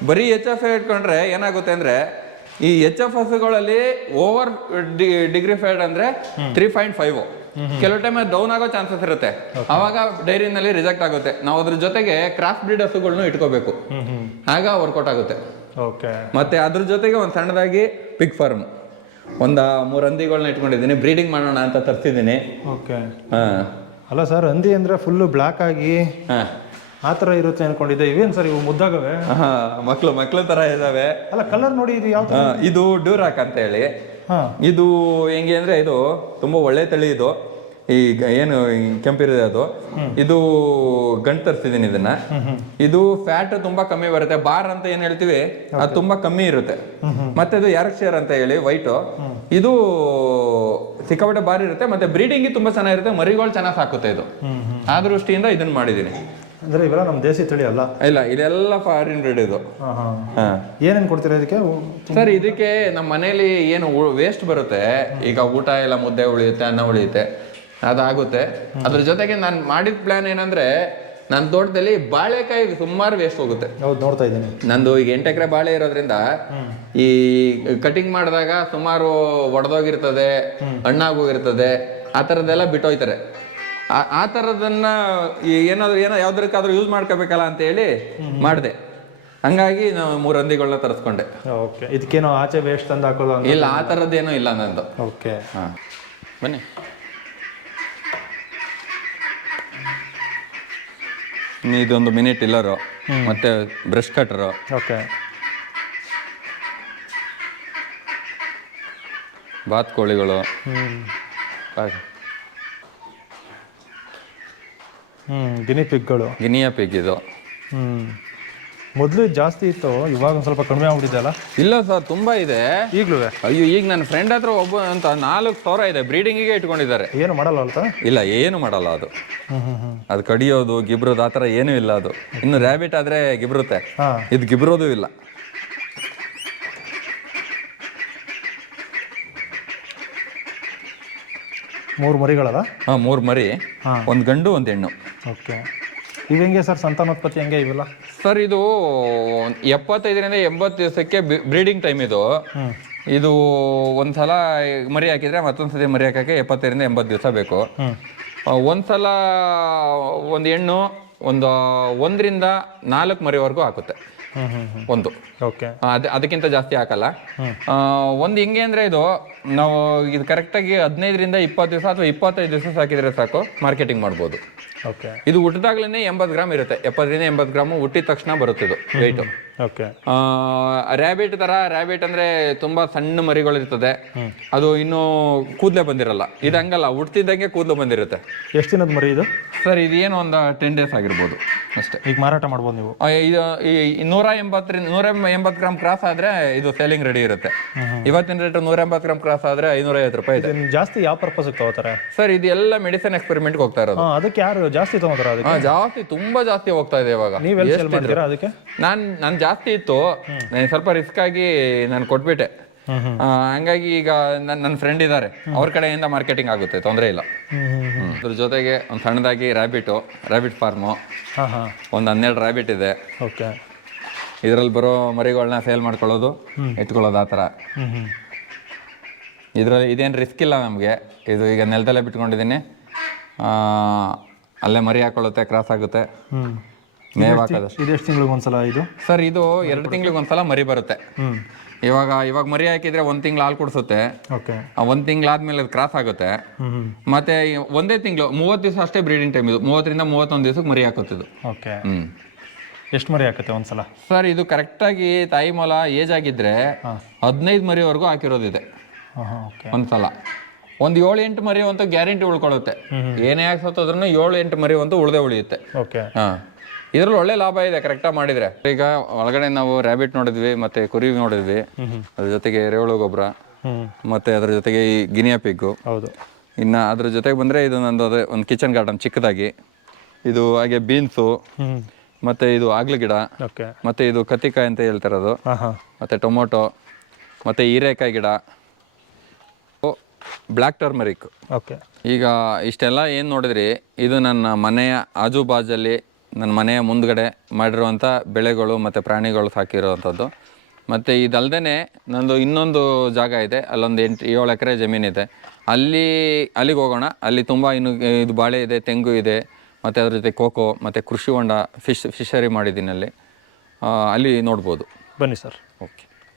[SPEAKER 1] ಬರೀ ಎಚ್ ಎಫ್ ಇಟ್ಕೊಂಡ್ರೆ ಏನಾಗುತ್ತೆ ಅಂದ್ರೆ ಈ ಎಚ್ ಎಫ್ ಹಸುಗಳಲ್ಲಿ ಓವರ್ ಡಿಗ್ರಿ ಫ್ಯಾಟ್ ಅಂದ್ರೆ ತ್ರೀ ಪಾಯಿಂಟ್ ಫೈವ್ ಕೆಲವು ಟೈಮ್ ಡೌನ್ ಆಗೋ ಚಾನ್ಸಸ್ ಇರುತ್ತೆ. ಅವಾಗ ಡೈರಿನಲ್ಲಿ ರಿಜೆಕ್ಟ್ ಆಗುತ್ತೆ. ನಾವು ಅದ್ರ ಜೊತೆಗೆ ಕ್ರಾಸ್ ಬ್ರೀಡ್ ಹಸುಗಳನ್ನ ಇಟ್ಕೋಬೇಕು. ಆಗ ವರ್ಕೌಟ್ ಆಗುತ್ತೆ. ಮತ್ತೆ ಅದ್ರ ಜೊತೆಗೆ ಒಂದು ಸಣ್ಣದಾಗಿ ಪಿಕ್ ಫಾರ್ಮ್ ಒಂದು ಮೂರು ಹಂದಿಗಳನ್ನ ಇಟ್ಕೊಂಡಿದ್ದೀನಿ. ಬ್ರೀಡಿಂಗ್ ಮಾಡೋಣ ಅಂತ ತರ್ತಿದ್ದೀನಿ
[SPEAKER 2] ಓಕೆ
[SPEAKER 1] ಹಾಂ.
[SPEAKER 2] ಅಲ್ಲ ಸರ್ ಹಂದಿ ಅಂದರೆ ಫುಲ್ಲು ಬ್ಲ್ಯಾಕ್ ಆಗಿ
[SPEAKER 1] ಹಾಂ.
[SPEAKER 2] ಆ ಥರ ಇರುತ್ತೆ ಅನ್ಕೊಂಡಿದ್ದೆ. ಇವೇನು ಸರ್ ಇವು ಮುದ್ದಾಗವೆ?
[SPEAKER 1] ಮಕ್ಳು ಮಕ್ಳು ಥರ ಇದ್ದಾವೆ
[SPEAKER 2] ಅಲ್ಲ ಕಲರ್ ನೋಡಿ ಇದು ಯಾವ
[SPEAKER 1] ಇದು ಡ್ಯೂರಾಕ್ ಅಂತ ಹೇಳಿ.
[SPEAKER 2] ಹಾಂ.
[SPEAKER 1] ಇದು ಹೆಂಗೆ ಅಂದ್ರೆ ಇದು ತುಂಬಾ ಒಳ್ಳೆ ತಳಿ ಇದು. ಈ ಏನು ಕೆಂಪು ಕೆಂಪಿರಿದೆ ಅದು. ಇದು ಗಂಟು ತರಿಸಿದ್ದೀನಿ ಇದನ್ನ. ಇದು ಫ್ಯಾಟ್ ತುಂಬಾ ಕಮ್ಮಿ ಬರುತ್ತೆ. ಬಾರ್ ಅಂತ ಏನ್ ಹೇಳ್ತೀವಿ? ಅದು ತುಂಬಾ ಕಮ್ಮಿ ಇರುತ್ತೆ. ಮತ್ತೆ ಇದು ಶೇರ್ ಅಂತ ಹೇಳಿ ವೈಟ್ ಇದು ಸಿಕ್ಕಾಪಟ್ಟೆ ಬಾರಿ ಇರುತ್ತೆ ಮತ್ತೆ ಬ್ರೀಡಿಂಗ್ ತುಂಬಾ ಚೆನ್ನಾಗಿರುತ್ತೆ ಮರಿಗಳು ಚೆನ್ನಾಗಿ ಸಾಕುತ್ತೆ ಇದು. ಆ ದೃಷ್ಟಿಯಿಂದ ಇದನ್ನ ಮಾಡಿದ್ದೀನಿ
[SPEAKER 2] ಅಂದ್ರೆ ಇವೆಲ್ಲ ನಮ್ಮ ದೇಸಿ ತಳಿ ಅಲ್ಲ?
[SPEAKER 1] ಇಲ್ಲ ಇದೆಲ್ಲ ಫಾರಿನ್ ಬ್ರೀಡ್ ಇದು.
[SPEAKER 2] ಏನೇನು ಕೊಡ್ತೀರಾ ಇದಕ್ಕೆ?
[SPEAKER 1] ಸರ್ ಇದಕ್ಕೆ ನಮ್ಮ ಮನೇಲಿ ಏನು ವೇಸ್ಟ್ ಬರುತ್ತೆ. ಈಗ ಊಟ ಎಲ್ಲ ಮುದ್ದೆ ಉಳಿಯುತ್ತೆ ಅನ್ನ ಉಳಿಯುತ್ತೆ. ಅದಾಗುತ್ತೆ. ಅದ್ರ ಜೊತೆಗೆ ನಾನು ಮಾಡಿದ ಪ್ಲಾನ್ ಏನಂದ್ರೆ ನನ್ನ ತೋಟದಲ್ಲಿ ಬಾಳೆಕಾಯಿ ಸುಮಾರು ವೇಸ್ಟ್ ಹೋಗುತ್ತೆ.
[SPEAKER 2] ಹೌದು ನೋಡ್ತಾ ಇದ್ದೀನಿ.
[SPEAKER 1] ನಂದು ಈಗ ಎಂಟು ಎಕರೆ ಬಾಳೆ ಇರೋದ್ರಿಂದ ಈ ಕಟಿಂಗ್ ಮಾಡಿದಾಗ ಸುಮಾರು ಒಡೆದೋಗಿರ್ತದೆ ಹಣ್ಣಾಗೋಗಿರ್ತದೆ ಆ ಥರದ್ದೆಲ್ಲ ಬಿಟ್ಟೋಯ್ತಾರೆ. ಆ- ಥರದನ್ನ ಈ ಏನಾದ್ರು ಏನೋ ಯಾವ್ದಕ್ಕಾದ್ರೂ ಯೂಸ್ ಮಾಡ್ಕೋಬೇಕಲ್ಲ ಅಂತ ಹೇಳಿ ಮಾಡಿದೆ. ಹಂಗಾಗಿ ನಾವು ಮೂರು ಹಂದಿಗಳನ್ನ ತರಿಸ್ಕೊಂಡೆ.
[SPEAKER 2] ಓಕೆ ಇದಕ್ಕೇನೋ ಆಚೆ ವೇಸ್ಟ್ ತಂದು ಹಾಕೋದು
[SPEAKER 1] ಇಲ್ಲ ಆ ಥರದ್ದೇನೂ ಇಲ್ಲ ನಂದು.
[SPEAKER 2] ಓಕೆ.
[SPEAKER 1] ಹಾಂ. ಬನ್ನಿ. ಇದೊಂದು ಮಿನಿ ಟಿಲ್ಲರು ಮತ್ತೆ ಬ್ರಷ್ ಕಟ್ಟರು
[SPEAKER 2] ಓಕೆ
[SPEAKER 1] ಬಾತ್ಕೋಳಿಗಳು
[SPEAKER 2] ಹ್ಞೂ
[SPEAKER 1] ಹಾಗೆ.
[SPEAKER 2] ಹ್ಞೂ ಗಿನಿ ಪಿಗ್ಗಳು
[SPEAKER 1] ಗಿನಿಯ ಪಿಗ್ ಇದು.
[SPEAKER 2] ಹ್ಞೂ ಮೊದಲು ಜಾಸ್ತಿ ಇತ್ತು ಇವಾಗ ಒಂದು ಸ್ವಲ್ಪ ಕಡಿಮೆ ಆಗ್ಬಿಟ್ಟಿದೆ ಅಲ್ಲ?
[SPEAKER 1] ಇಲ್ಲ ಸರ್ ತುಂಬಾ ಇದೆ.
[SPEAKER 2] ಈಗಲೂ
[SPEAKER 1] ಅಯ್ಯೋ ಈಗ ನನ್ನ ಫ್ರೆಂಡ್ ಹತ್ರ ಒಬ್ಬ ಅಂತ ನಾಲ್ಕು ಸಾವಿರ ಇದೆ ಬ್ರೀಡಿಂಗಿಗೆ ಇಟ್ಕೊಂಡಿದ್ದಾರೆ.
[SPEAKER 2] ಏನು ಮಾಡಲ್ಲ ಅಂತ?
[SPEAKER 1] ಇಲ್ಲ ಏನು ಮಾಡಲ್ಲ ಅದು. ಅದು ಕಡಿಯೋದು ಗಿಬ್ರೋದು ಆ ಥರ ಏನೂ ಇಲ್ಲ ಅದು. ಇನ್ನು ರ್ಯಾಬಿಟ್ ಆದ್ರೆ ಗಿಬ್ರುತ್ತೆ. ಇದು ಗಿಬ್ರೋದು ಇಲ್ಲ.
[SPEAKER 2] ಮೂರು ಮರಿಗಳಲ್ಲ?
[SPEAKER 1] ಹಾಂ ಮೂರು ಮರಿ ಒಂದು ಗಂಡು ಒಂದು ಹೆಣ್ಣು.
[SPEAKER 2] ಓಕೆ. ಇವು ಹೆಂಗೆ ಸರ್ ಸಂತಾನೋತ್ಪತ್ತಿ ಹೆಂಗೆ ಇವೆಲ್ಲ?
[SPEAKER 1] ಸರ್ ಇದು ಎಪ್ಪತ್ತೈದರಿಂದ ಎಂಬತ್ತು ದಿವಸಕ್ಕೆ ಬ್ರೀಡಿಂಗ್ ಟೈಮ್ ಇದು. ಇದು ಒಂದ್ಸಲ ಮರಿ ಹಾಕಿದ್ರೆ ಮತ್ತೊಂದ್ಸತಿ ಮರಿ ಹಾಕಕ್ಕೆ ಎಪ್ಪತ್ತೈದರಿಂದ ಎಂಬತ್ತು ದಿವಸ ಬೇಕು. ಒಂದ್ಸಲ ಒಂದು ಹೆಣ್ಣು ಒಂದು ಒಂದರಿಂದ ನಾಲ್ಕು ಮರಿವರೆಗೂ ಹಾಕುತ್ತೆ. ಒಂದು. ಅದಕ್ಕಿಂತ ಜಾಸ್ತಿ ಹಾಕಲ್ಲ. ಆ, ಒಂದು ಹಿಂಗೆ ಅಂದ್ರೆ ಇದು ನಾವು ಇದು ಕರೆಕ್ಟಾಗಿ ಹದಿನೈದರಿಂದ ಇಪ್ಪತ್ತು ದಿವಸ ಅಥವಾ ಇಪ್ಪತ್ತೈದು ದಿವಸ ಸಾಕಿದ್ರೆ ಸಾಕು ಮಾರ್ಕೆಟಿಂಗ್ ಮಾಡ್ಬೋದು. ಇದು ಹುಟ್ಟಿದಾಗ್ಲೇ ಎಂಬತ್ತು ಗ್ರಾಮ್ ಇರುತ್ತೆ. ಎಪ್ಪತ್ತರಿಂದ ಎಂಬತ್ತು ಗ್ರಾಮ್ ಹುಟ್ಟಿದ ತಕ್ಷಣ ಬರುತ್ತೆ ಇದು ವೆಯ್ಟು ರ್ಯಾಬಿಟ್ ತರ ರ್ಯಾಬಿಟ್ ಅಂದ್ರೆ ತುಂಬಾ ಸಣ್ಣ ಮರಿಗಳು ಇರ್ತದೆ ಅದು ಇನ್ನು ಕೂದಲೇ ಬಂದಿರಲ್ಲ. ಇದು ಹಂಗಲ್ಲ ಹುಟ್ಟಿದಂಗೆ ಕೂದಲು ಬಂದಿರುತ್ತೆ.
[SPEAKER 2] ಎಷ್ಟು ದಿನದ ಮರಿ ಇದು?
[SPEAKER 1] ಸರ್ ಇದೇನು ಒಂದು ಟೆನ್ ಡೇಸ್ ಆಗಿರ್ಬೋದು. ಅಷ್ಟೇ.
[SPEAKER 2] ಈಗ ಮಾರಾಟ ಮಾಡ್ಬೋದು ನೀವು?
[SPEAKER 1] ಇದು ಈ ನೂರ ಎಂಬತ್ತರಿಂದ ನೂರ ಎಂಬತ್ತು ಗ್ರಾಮ್ ಕ್ರಾಸ್ ಆದ್ರೆ ಇದು ಸೇಲಿಂಗ್ ರೆಡಿ ಇರುತ್ತೆ. ಇವತ್ತಿನ ರೇಟ್ ನೂರ ಎಂಬತ್ತು ಗ್ರಾಮ್ ಕ್ರಾಸ್ ಆದ್ರೆ ಐನೂರ ಐವತ್ತು ರೂಪಾಯಿ ಇದೆ.
[SPEAKER 2] ಜಾಸ್ತಿ ಯಾವ ಪರ್ಪಸ್ ತಗೋತಾರೆ?
[SPEAKER 1] ಸರ್ ಇದು ಎಲ್ಲ ಮೆಡಿಸಿನ್ ಎಕ್ಸ್ಪೆರಿಮೆಂಟ್ಗೆ ಹೋಗ್ತಾ ಇರೋದು.
[SPEAKER 2] ಅದಕ್ಕೆ ಯಾರು ಜಾಸ್ತಿ ತಗೋತಾರೆ
[SPEAKER 1] ಜಾಸ್ತಿ ತುಂಬಾ ಜಾಸ್ತಿ ಹೋಗ್ತಾ ಇದೆ ಇವಾಗ.
[SPEAKER 2] ನೀವು ಅದಕ್ಕೆ?
[SPEAKER 1] ನಾನು ನಾನು ಜಾಸ್ತಿ ಇತ್ತು. ನಾನು ಸ್ವಲ್ಪ ರಿಸ್ಕ್ ಆಗಿ ನಾನು ಕೊಟ್ಬಿಟ್ಟೆ. ಹಂಗಾಗಿ ಈಗ ನನ್ನ ನನ್ನ ಫ್ರೆಂಡ್ ಇದ್ದಾರೆ ಅವ್ರ ಕಡೆಯಿಂದ ಮಾರ್ಕೆಟಿಂಗ್ ಆಗುತ್ತೆ ತೊಂದರೆ ಇಲ್ಲ. ಅದ್ರ ಜೊತೆಗೆ ಒಂದು ಸಣ್ಣದಾಗಿ ರ್ಯಾಬಿಟು ರ್ಯಾಬಿಟ್ ಫಾರ್ಮು ಒಂದು ಹನ್ನೆರಡು ರ್ಯಾಬಿಟ್ ಇದೆ.
[SPEAKER 2] ಓಕೆ.
[SPEAKER 1] ಇದರಲ್ಲಿ ಬರೋ ಮರಿಗಳನ್ನ ಸೇಲ್ ಮಾಡ್ಕೊಳ್ಳೋದು ಎತ್ಕೊಳ್ಳೋದು ಆ ಥರ. ಇದರಲ್ಲಿ ಇದೇನು ರಿಸ್ಕ್ ಇಲ್ಲ ನಮಗೆ. ಇದು ಈಗ ನೆಲದಲ್ಲೇ ಬಿಟ್ಕೊಂಡಿದ್ದೀನಿ. ಅಲ್ಲೇ ಮರಿ ಹಾಕೊಳ್ಳುತ್ತೆ ಕ್ರಾಸ್ ಆಗುತ್ತೆ.
[SPEAKER 2] ಇದೆಷ್ಟು ತಿಂಗಳಿಗೆ ಒಂದ್ಸಲ ಇದು?
[SPEAKER 1] ಸರ್ ಇದು ಎರಡು ತಿಂಗಳಿಗೆ ಒಂದ್ಸಲ ಮರಿ ಬರುತ್ತೆ. ಇವಾಗ ಇವಾಗ ಮರಿ ಹಾಕಿದ್ರೆ ಒಂದ್ ತಿಂಗಳು ಹಾಲು ಕುಡಿಸುತ್ತೆ.
[SPEAKER 2] ಓಕೆ.
[SPEAKER 1] ಒಂದು ತಿಂಗಳಾದ್ಮೇಲೆ ಅದು ಕ್ರಾಸ್ ಆಗುತ್ತೆ. ಮತ್ತೆ ಒಂದೇ ತಿಂಗಳು ಮೂವತ್ತು ದಿವಸ ಅಷ್ಟೇ ಬ್ರೀಡಿಂಗ್ ಟೈಮ್ ಇದು. ಮೂವತ್ತರಿಂದ ಮೂವತ್ತೊಂದು ದಿವಸಕ್ಕೆ ಮರಿ ಹಾಕುತ್ತಿದ್ದು
[SPEAKER 2] ಓಕೆ. ಎಷ್ಟು ಮರಿ ಹಾಕುತ್ತೆ ಒಂದ್ಸಲ?
[SPEAKER 1] ಸರ್ ಇದು ಕರೆಕ್ಟಾಗಿ ತಾಯಿ ಮೊಲ ಏಜ್ ಆಗಿದ್ರೆ ಹದಿನೈದು ಮರಿವರೆಗೂ ಹಾಕಿರೋದಿದೆ. ಒಂದ್ಸಲ. ಒಂದು ಏಳು ಎಂಟು ಮರಿ ಅಂತೂ ಗ್ಯಾರಂಟಿ ಉಳ್ಕೊಳ್ಳುತ್ತೆ ಏನೇ ಹಾಕ್ಸೋದ್ರೂ ಏಳು ಎಂಟು ಮರಿ ಅಂತೂ ಉಳ್ದೇ ಉಳಿಯುತ್ತೆ.
[SPEAKER 2] ಓಕೆ.
[SPEAKER 1] ಹಾಂ. ಇದ್ರಲ್ಲಿ ಒಳ್ಳೆ ಲಾಭ ಇದೆ ಕರೆಕ್ಟಾಗಿ ಮಾಡಿದ್ರೆ. ಈಗ ಒಳಗಡೆ ನಾವು ರ್ಯಾಬಿಟ್ ನೋಡಿದ್ವಿ ಮತ್ತೆ ಕುರಿ ನೋಡಿದ್ವಿ. ಅದ್ರ ಜೊತೆಗೆ ಎರೆಹುಳು ಗೊಬ್ಬರ ಮತ್ತೆ ಅದ್ರ ಜೊತೆಗೆ ಈ ಗಿನಿಯಾ ಪಿಗ್ಗು
[SPEAKER 2] ಹೌದು.
[SPEAKER 1] ಇನ್ನು ಅದ್ರ ಜೊತೆಗೆ ಬಂದರೆ ಇದು ನಂದು ಅದೇ ಒಂದು ಕಿಚನ್ ಗಾರ್ಡನ್ ಚಿಕ್ಕದಾಗಿ. ಇದು ಹಾಗೆ ಬೀನ್ಸು ಮತ್ತೆ ಇದು ಆಗ್ಲ ಗಿಡ
[SPEAKER 2] ಓಕೆ.
[SPEAKER 1] ಮತ್ತು ಇದು ಕತ್ತಿಕಾಯಿ ಅಂತ ಹೇಳ್ತಿರೋದು. ಮತ್ತು ಟೊಮೊಟೊ ಮತ್ತು ಹೀರೆಕಾಯಿ ಗಿಡ. Black turmeric
[SPEAKER 2] okay.
[SPEAKER 1] ಈಗ ಇಷ್ಟೆಲ್ಲ ಏನು ನೋಡಿದ್ರಿ? ಇದು ನನ್ನ ಮನೆಯ ಆಜು ಬಾಜಲ್ಲಿ ನನ್ನ ಮನೆಯ ಮುಂದ್ಗಡೆ ಮಾಡಿರುವಂಥ ಬೆಳೆಗಳು ಮತ್ತು ಪ್ರಾಣಿಗಳು ಸಾಕಿರುವಂಥದ್ದು. ಮತ್ತು ಇದಲ್ಲದೆ ನಂದು ಇನ್ನೊಂದು ಜಾಗ ಇದೆ, ಅಲ್ಲೊಂದು ಎಂಟು ಏಳು ಎಕರೆ ಜಮೀನಿದೆ ಅಲ್ಲಿ, ಅಲ್ಲಿಗೆ ಹೋಗೋಣ. ಅಲ್ಲಿ ತುಂಬ ಇನ್ನು ಇದು ಬಾಳೆ ಇದೆ, ತೆಂಗು ಇದೆ, ಮತ್ತು ಅದ್ರ ಜೊತೆ ಕೋಕೋ, ಮತ್ತು ಕೃಷಿ ಹೊಂಡ, ಫಿಶ್, ಫಿಶರಿ ಮಾಡಿದ್ದೀನಲ್ಲಿ ಅಲ್ಲಿ ನೋಡ್ಬೋದು.
[SPEAKER 2] ಬನ್ನಿ ಸರ್.